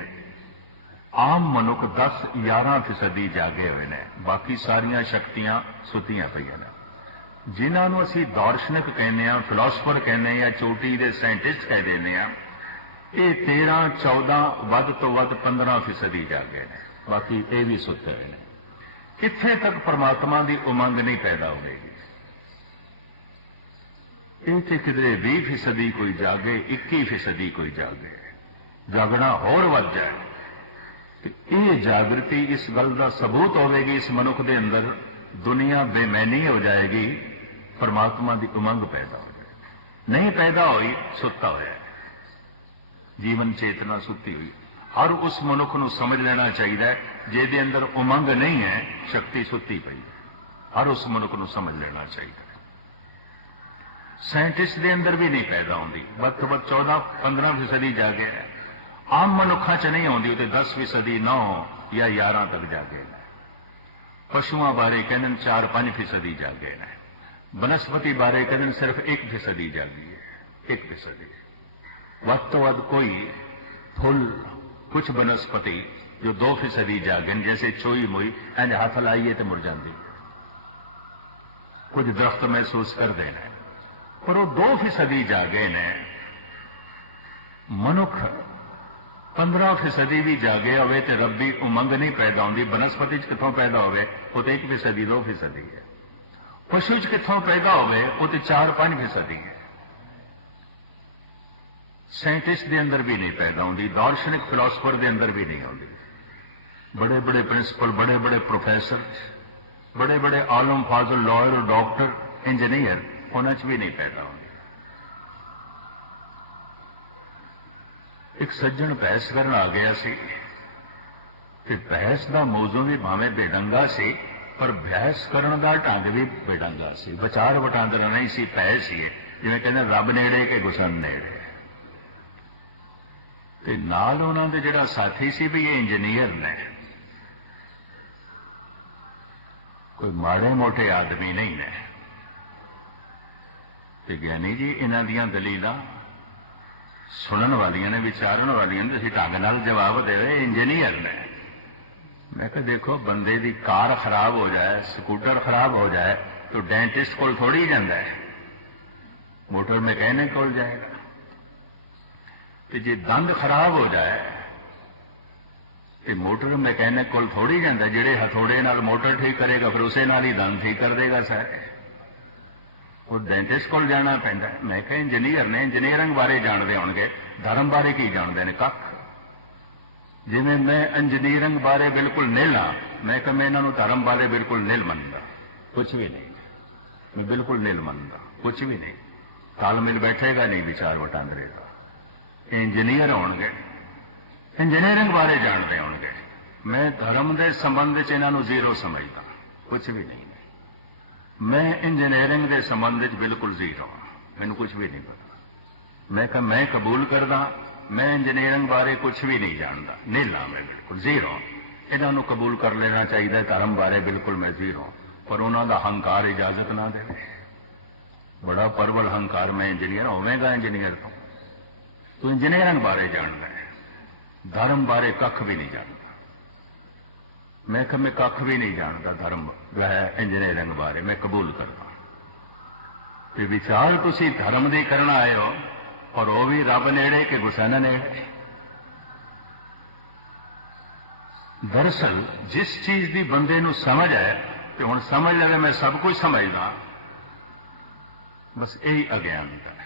आम मनुख 10-11% जागे हुए ने, बाकी सारिया शक्तियां सुतियां पईयां ने। जिन्होंने असी दार्शनिक कहने, फिलोसफर कहने या चोटी के साइंटिस्ट कह देने, ये 13-14 वध तो वध 15% जागे ने, बाकी ये भी सुते हुए ने। किथे तक परमात्मा की उमंग नहीं पैदा होगी। ये तो किधरे 20% कोई जागे, 21% कोई जागे, जागना होर वध जाए। ये जागृति इस गल का सबूत होगी, इस मनुख के अंदर दुनिया बेमैनी हो जाएगी, परमात्मा की उमंग पैदा हो जाएगी। नहीं पैदा हुई, सुता होया, जीवन चेतना सुती हुई। हर उस मनुख को समझ लेना चाहिए जिहदे अंदर उमंग नहीं है, शक्ति सुती पई। हर उस मनुख को समझ लेना चाहिए। साइंटिस्ट के अंदर भी नहीं पैदा होती, वध तो वध 14-15% जागे है। आम मनुखा च नहीं आती, तो 10% 9 या 11 तक जागे ने। पशुओं बारे कहने 4-5% जागे ने। वनस्पति बारे कहने सिर्फ 1% जागी है, 1%। वध तो वध कोई फुल, कुछ वनस्पति जो 2% जागे, जैसे चोई मोई इंज हाथ लाइए तो मुड़ जाती। कुछ दरख्त महसूस कर देना, पर वो 2% जागे ने। मनुख 15% भी जागे होवे तो रब्बी उमंग नहीं पैदा होती। वनस्पति कितों पैदा होवे, वो तो 1%, 2% है। पशु च कित्थों पैदा होवे वो तो 4-5% ही है। साइंटिस्ट के अंदर भी नहीं पैदा होती, दार्शनिक फिलोसफर के अंदर भी नहीं आती। बड़े बड़े प्रिंसिपल, बड़े बड़े प्रोफैसर, बड़े बड़े आलम फाजल, लॉयर, डॉक्टर, इंजीनियर उन्होंने भी नहीं पैदा होती। एक सज्जन बहस करन आ गया सी ते बहस का मौजू भी भावें बेढंगा सी, पर बहस करन दा ढंग भी बेढंगा सी। विचार वटांदरा नहीं सी, पै सी जिवें कहंदे रब नेड़े के गुसन नेड़े। ते नाल उन्हां दे जिहड़ा साथी सी भी ये इंजीनियर ने, कोई माड़े मोटे आदमी नहीं ने। ते ज्ञानी जी इन्हां दियां दलीलां सुनन वालियां ने, विचारन वालियां ने, असीं ढंग नाल जवाब दे रहे इंजीनियर ने। मैं कहा देखो, बंदे दी कार खराब हो जाए, स्कूटर खराब हो जाए तो डेंटिस्ट कोल थोड़ी जांदा है, मोटर मैकेनिक कोल जाएगा। तो जे दंद खराब हो जाए तो मोटर मैकेनिक कोल थोड़ी जांदा, जिहड़े हथौड़े नाल मोटर ठीक करेगा फिर उसे नाल ही दंद ठीक कर देगा सारे, वो डेंटिस्ट कोल जाना पैंदा। मैं कहा इंजीनियर ने, इंजीनियरिंग बारे जानते होणगे, धर्म बारे की जानते हैं कख। जिवें मैं इंजीनियरिंग बारे बिल्कुल निल हाँ, मैं कहा मैं इन्हों धर्म बारे बिल्कुल निल मनता, कुछ भी नहीं। मैं बिल्कुल निल मनता, कुछ भी नहीं। तालमेल बैठेगा नहीं विचार वटांदरे का। इंजीनियर होणगे, इंजीनियरिंग बारे जानते होणगे। मैं धर्म के संबंध च इन्हों जीरो समझदा, कुछ भी नहीं। मैं इंजीनियरिंग के संबंध च बिल्कुल जीरो हाँ, मैनूं कुछ भी नहीं पता। मैं कहा मैं कबूल करदा, मैं इंजीनियरिंग बारे कुछ भी नहीं जानता, नील हाँ, मैं बिल्कुल जीरो। इन्हों कबूल कर लेना चाहिए, धर्म बारे बिल्कुल मैं जीरो। पर उन्हों का हंकार इजाजत ना दे। बड़ा परवल हंकार, मैं इंजीनियर होवेगा, इंजीनियर तो तू इंजीनियरिंग बारे जानता है, धर्म बारे कख भी नहीं जानता। मैं कहा मैं कख भी नहीं जानता धर्म इंजीनियरिंग बारे, मैं कबूल करता। तो विचार तुसी धर्म दी करना आए हो, और वो भी रब नेड़े के गुसन नेड़े। दरअसल जिस चीज की बंदे नूं समझ है, तो हुण समझ ले मैं सब कुछ समझदा, बस यही अज्ञानता है।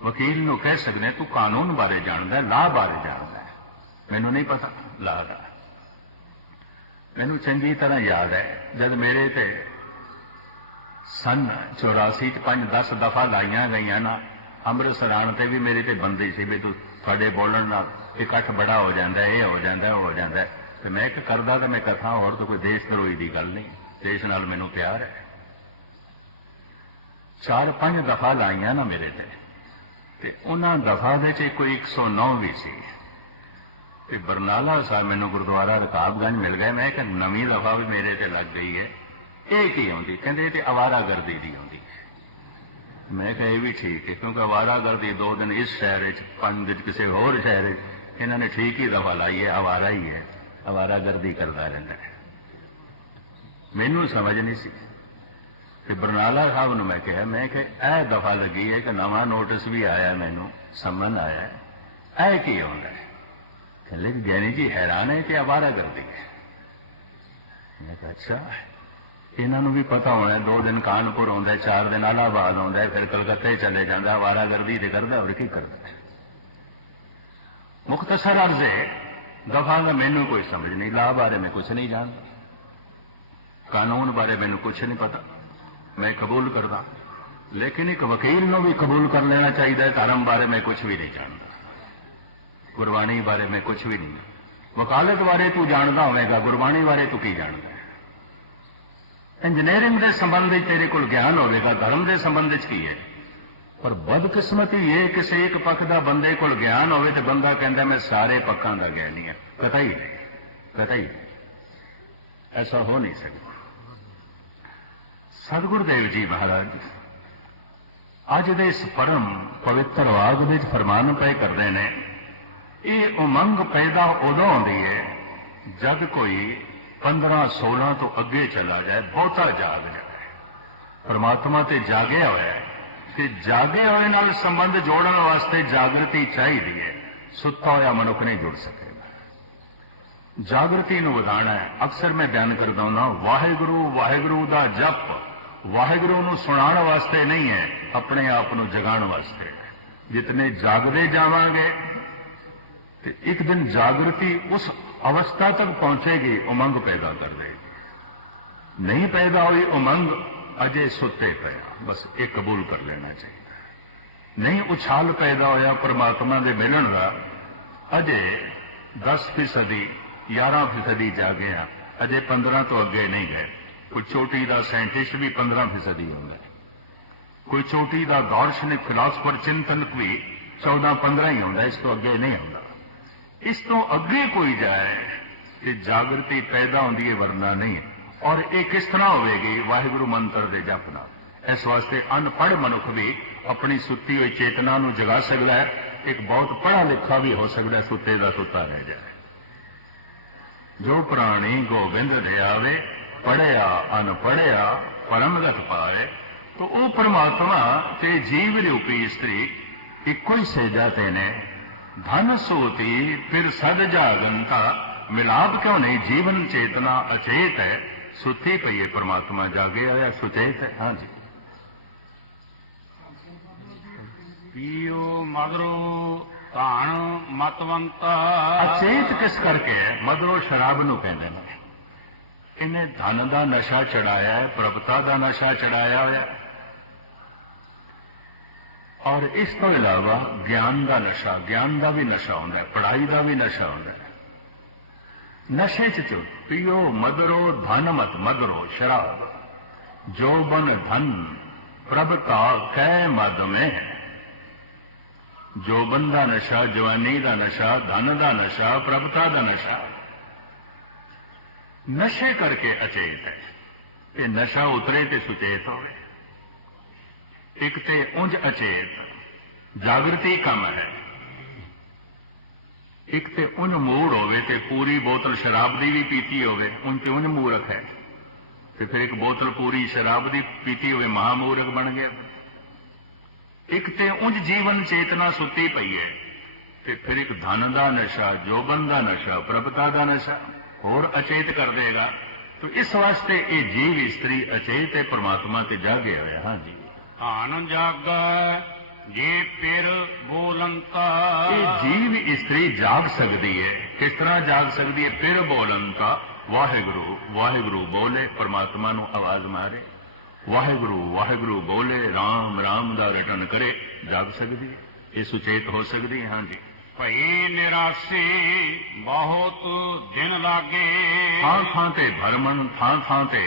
वकील नूं कह सकते तू कानून बारे जानदा, लाह बारे जानदा है, मैनूं नहीं पता लाह दा। मैनूं चंगी तरह याद है जब मेरे ते सन 84 5-10 दफा लाइया गई ना, अमृतसर आने ते भी मेरे ते बंदी सी भी तुहाडे बोलण नाल इकट्ठ बड़ा हो जाता है, ये हो जाता है, वो हो जाता है। तो मैं एक करदा तो मैं कथा होर तो कोई देश धरोई की गल नहीं, देश नाल मैनूं प्यार है। 4-5 दफा लाइया ना मेरे ते उन्हां दफा दे च कोई 109 भी सी। ते बरनाला साहब मैनूं गुरुद्वारा रकाबगंज मिल गए। मैं एक नवीं दफा भी मेरे ते लग गई है, ये की आउंदी? कहंदे ते आवारागर्दी दी आउंदी। मैं कहा यह भी ठीक है, क्योंकि आवारागर्दी 2 दिन इस शहर 5 दिन किसी होर शहर इन्होंने ठीक ही दफा लाई है, आवारा ही है, आवारागर्दी करता रहना है। मैनू समझ नहीं सी। ते बरनाला साहब नूं मैं कहा, मैं यह दफा लगी है कि नवा नोटिस भी आया, मैनू समन आया है, यह की आउंदा है? कहले ज्ञानी जी हैरान है कि आवारागर्दी है। मैं कहा अच्छा, इन्हों भी पता होना, 2 दिन कानपुर आता है, 4 दिन इलाहाबाद आता है, फिर कलकत्ते चले जाता, आवारागर्दी तो करता और की करता है। मुख्तसर अर्ज है, दफा का मैनू कोई समझ नहीं, लाह बारे में कुछ नहीं जानता, कानून बारे मैनू कुछ नहीं पता, मैं कबूल करता। लेकिन एक वकील को भी कबूल कर लेना चाहिए, धर्म बारे में कुछ भी नहीं जानता, गुरबाणी बारे में कुछ भी नहीं। वकालत बारे तू जानता होगा, गुरबाणी बारे तू की जानता है? इंजीनियरिंग के संबंध तेरे को ज्ञान होगा, धर्म के संबंध की है। पर बदकिस्मती ये किसी एक पक्ष का बंदे को ज्ञान हो तो बंदा कहता मैं सारे पक्षों का ज्ञानी है। कतई नहीं, कतई नहीं, ऐसा हो नहीं सकता। सतगुरुदेव जी महाराज अज दे इस परम पवित्र वाग में फरमान पे करते हैं, ये उमंग पैदा उदों होती है जब कोई 15-16 तो अगे चला जाए, बहुता जाग जाए, परमात्मा ते जागे हुआ है, ते जागे हुए नाल संबंध जोड़न वास्ते जागृति चाहिए है। सुता होया मनुख नहीं जुड़ सकेगा। ਜਾਗਰਤੀ ਨੂੰ ਵਧਾਉਣਾ ਹੈ। ਅਕਸਰ ਮੈਂ ਬਿਆਨ ਕਰਦਾ ਹੁੰਦਾ, ਵਾਹਿਗੁਰੂ ਵਾਹਿਗੁਰੂ ਦਾ ਜਪ ਵਾਹਿਗੁਰੂ ਨੂੰ ਸੁਣਾਉਣ ਵਾਸਤੇ ਨਹੀਂ ਹੈ, ਆਪਣੇ ਆਪ ਨੂੰ ਜਗਾਉਣ ਵਾਸਤੇ ਹੈ। ਜਿਤਨੇ ਜਾਗਦੇ ਜਾਵਾਂਗੇ ਤੇ ਇੱਕ ਦਿਨ ਜਾਗਰਤੀ ਉਸ ਅਵਸਥਾ ਤੱਕ ਪਹੁੰਚੇਗੀ, ਉਮੰਗ ਪੈਦਾ ਕਰ ਦੇਗੀ। ਨਹੀਂ ਪੈਦਾ ਹੋਈ ਉਮੰਗ, ਅਜੇ ਸੁੱਤੇ ਪਏ, ਬਸ ਇਹ ਕਬੂਲ ਕਰ ਲੈਣਾ ਚਾਹੀਦਾ। ਨਹੀਂ ਉਛਾਲ ਪੈਦਾ ਹੋਇਆ ਪਰਮਾਤਮਾ ਦੇ ਮਿਲਣ ਦਾ, ਅਜੇ 10% 11% ਜਾਗੇ ਆ, ਅਜੇ 15 ਤੋਂ ਅੱਗੇ ਨਹੀਂ ਗਏ। ਕੋਈ ਚੋਟੀ ਦਾ ਸਾਇੰਟਿਸਟ ਵੀ 15% ਹੁੰਦਾ, ਕੋਈ ਚੋਟੀ ਦਾ ਦਾਰਸ਼ਨਿਕ ਫਿਲਾਸਫਰ ਚਿੰਤਨਕ ਵੀ 14-15 ਹੀ ਹੁੰਦਾ, ਇਸ ਤੋਂ ਅੱਗੇ ਨਹੀਂ ਹੁੰਦਾ। ਇਸ ਤੋਂ ਅੱਗੇ ਕੋਈ ਜਾਏ ਤੇ ਜਾਗਰਤੀ ਪੈਦਾ ਹੁੰਦੀ ਹੈ, ਵਰਨਾ ਨਹੀਂ। ਔਰ ਇਹ ਕਿਸ ਤਰ੍ਹਾਂ ਹੋਵੇਗੀ? ਵਾਹਿਗੁਰੂ ਮੰਤਰ ਦੇ ਜਪ ਨਾਲ। ਇਸ ਵਾਸਤੇ ਅਨਪੜ੍ਹ ਮਨੁੱਖ ਵੀ ਆਪਣੀ ਸੁੱਤੀ ਹੋਈ ਚੇਤਨਾ ਨੂੰ ਜਗਾ ਸਕਦਾ ਹੈ। ਇੱਕ ਬਹੁਤ ਪੜ੍ਹਾ ਲਿਖਾ ਵੀ ਹੋ ਸਕਦਾ, ਸੁੱਤੇ ਦਾ ਸੁੱਤਾ ਰਹਿ ਜਾਏ। ਜੋ ਪ੍ਰਾਣੀ ਗੋਬਿੰਦ ਦੇ ਆਵੇ, ਪੜ੍ਹਿਆ ਅਨਪੜ੍ਹਿਆ ਪਰਮਗਤ ਪਾਏ। तो वो परमात्मा ते जीव रूपी स्त्री इको ही सेजा तेने धन सोती फिर सद जागनता। मिलाप क्यों नहीं? जीवन चेतना अचेत है, सुती पई है, परमात्मा जागे आया सुचेत है। हाँ जी। पीओ मदरो धान मतवंता। अचेत किस करके है? मदरो शराब नूं कहंदे ने। इन्हें धन का नशा चढ़ाया है, प्रभुता का नशा चढ़ाया है, और इस तो इलावा ज्ञान का नशा, ज्ञान का भी नशा होता है, पढ़ाई का भी नशा होता है। नशे च पियो मदरो धन मत मदरो शराब। जोबन धन प्रभुता कै मद में। जोबन का नशा, जवानी का नशा, धन का नशा, प्रभुता का नशा। नशे करके अचेत है। ये नशा उतरे ते सुचेत होवे। एक ते उंज अचेत, जागृति कम है। एक ते उंज मूड होवे ते पूरी बोतल शराब दी भी पीती होवे, उंज ते उंज मूर्ख है। ते फिर एक बोतल पूरी शराब दी पीती होवे, महामूर्ख बन गया। एक ते उंज जीवन चेतना सुती पई है, ते फिर एक धन का नशा, जोबन का नशा, प्रभुता का नशा होर अचेत कर देगा। तो इस वास्ते ये जीव स्त्री अचेत है, परमात्मा ते जागे होया। हाँ जी। ਧਨ ਜਾਗਾ ਜੇ ਪਿਰ ਬੋਲੰਤਾ। ये जीव स्त्री जाग सकती है। किस तरह जाग सकती है? फिर बोलंता, वाहिगुरु वाहिगुरु बोले, परमात्मा नूं आवाज मारे, वाहिगुरु वाहिगुरु बोले, राम राम दा रटन करे, जाग सकती है, ये सुचेत हो सकती है। हाँ जी। ਭਈ ਨਿਰਾਸੇ ਬਹੁਤ ਦਿਨ ਲਾਗੇ। ਥਾਂ ਥਾਂ ਤੇ ਭਰਮਣ, ਥਾਂ ਥਾਂ ਤੇ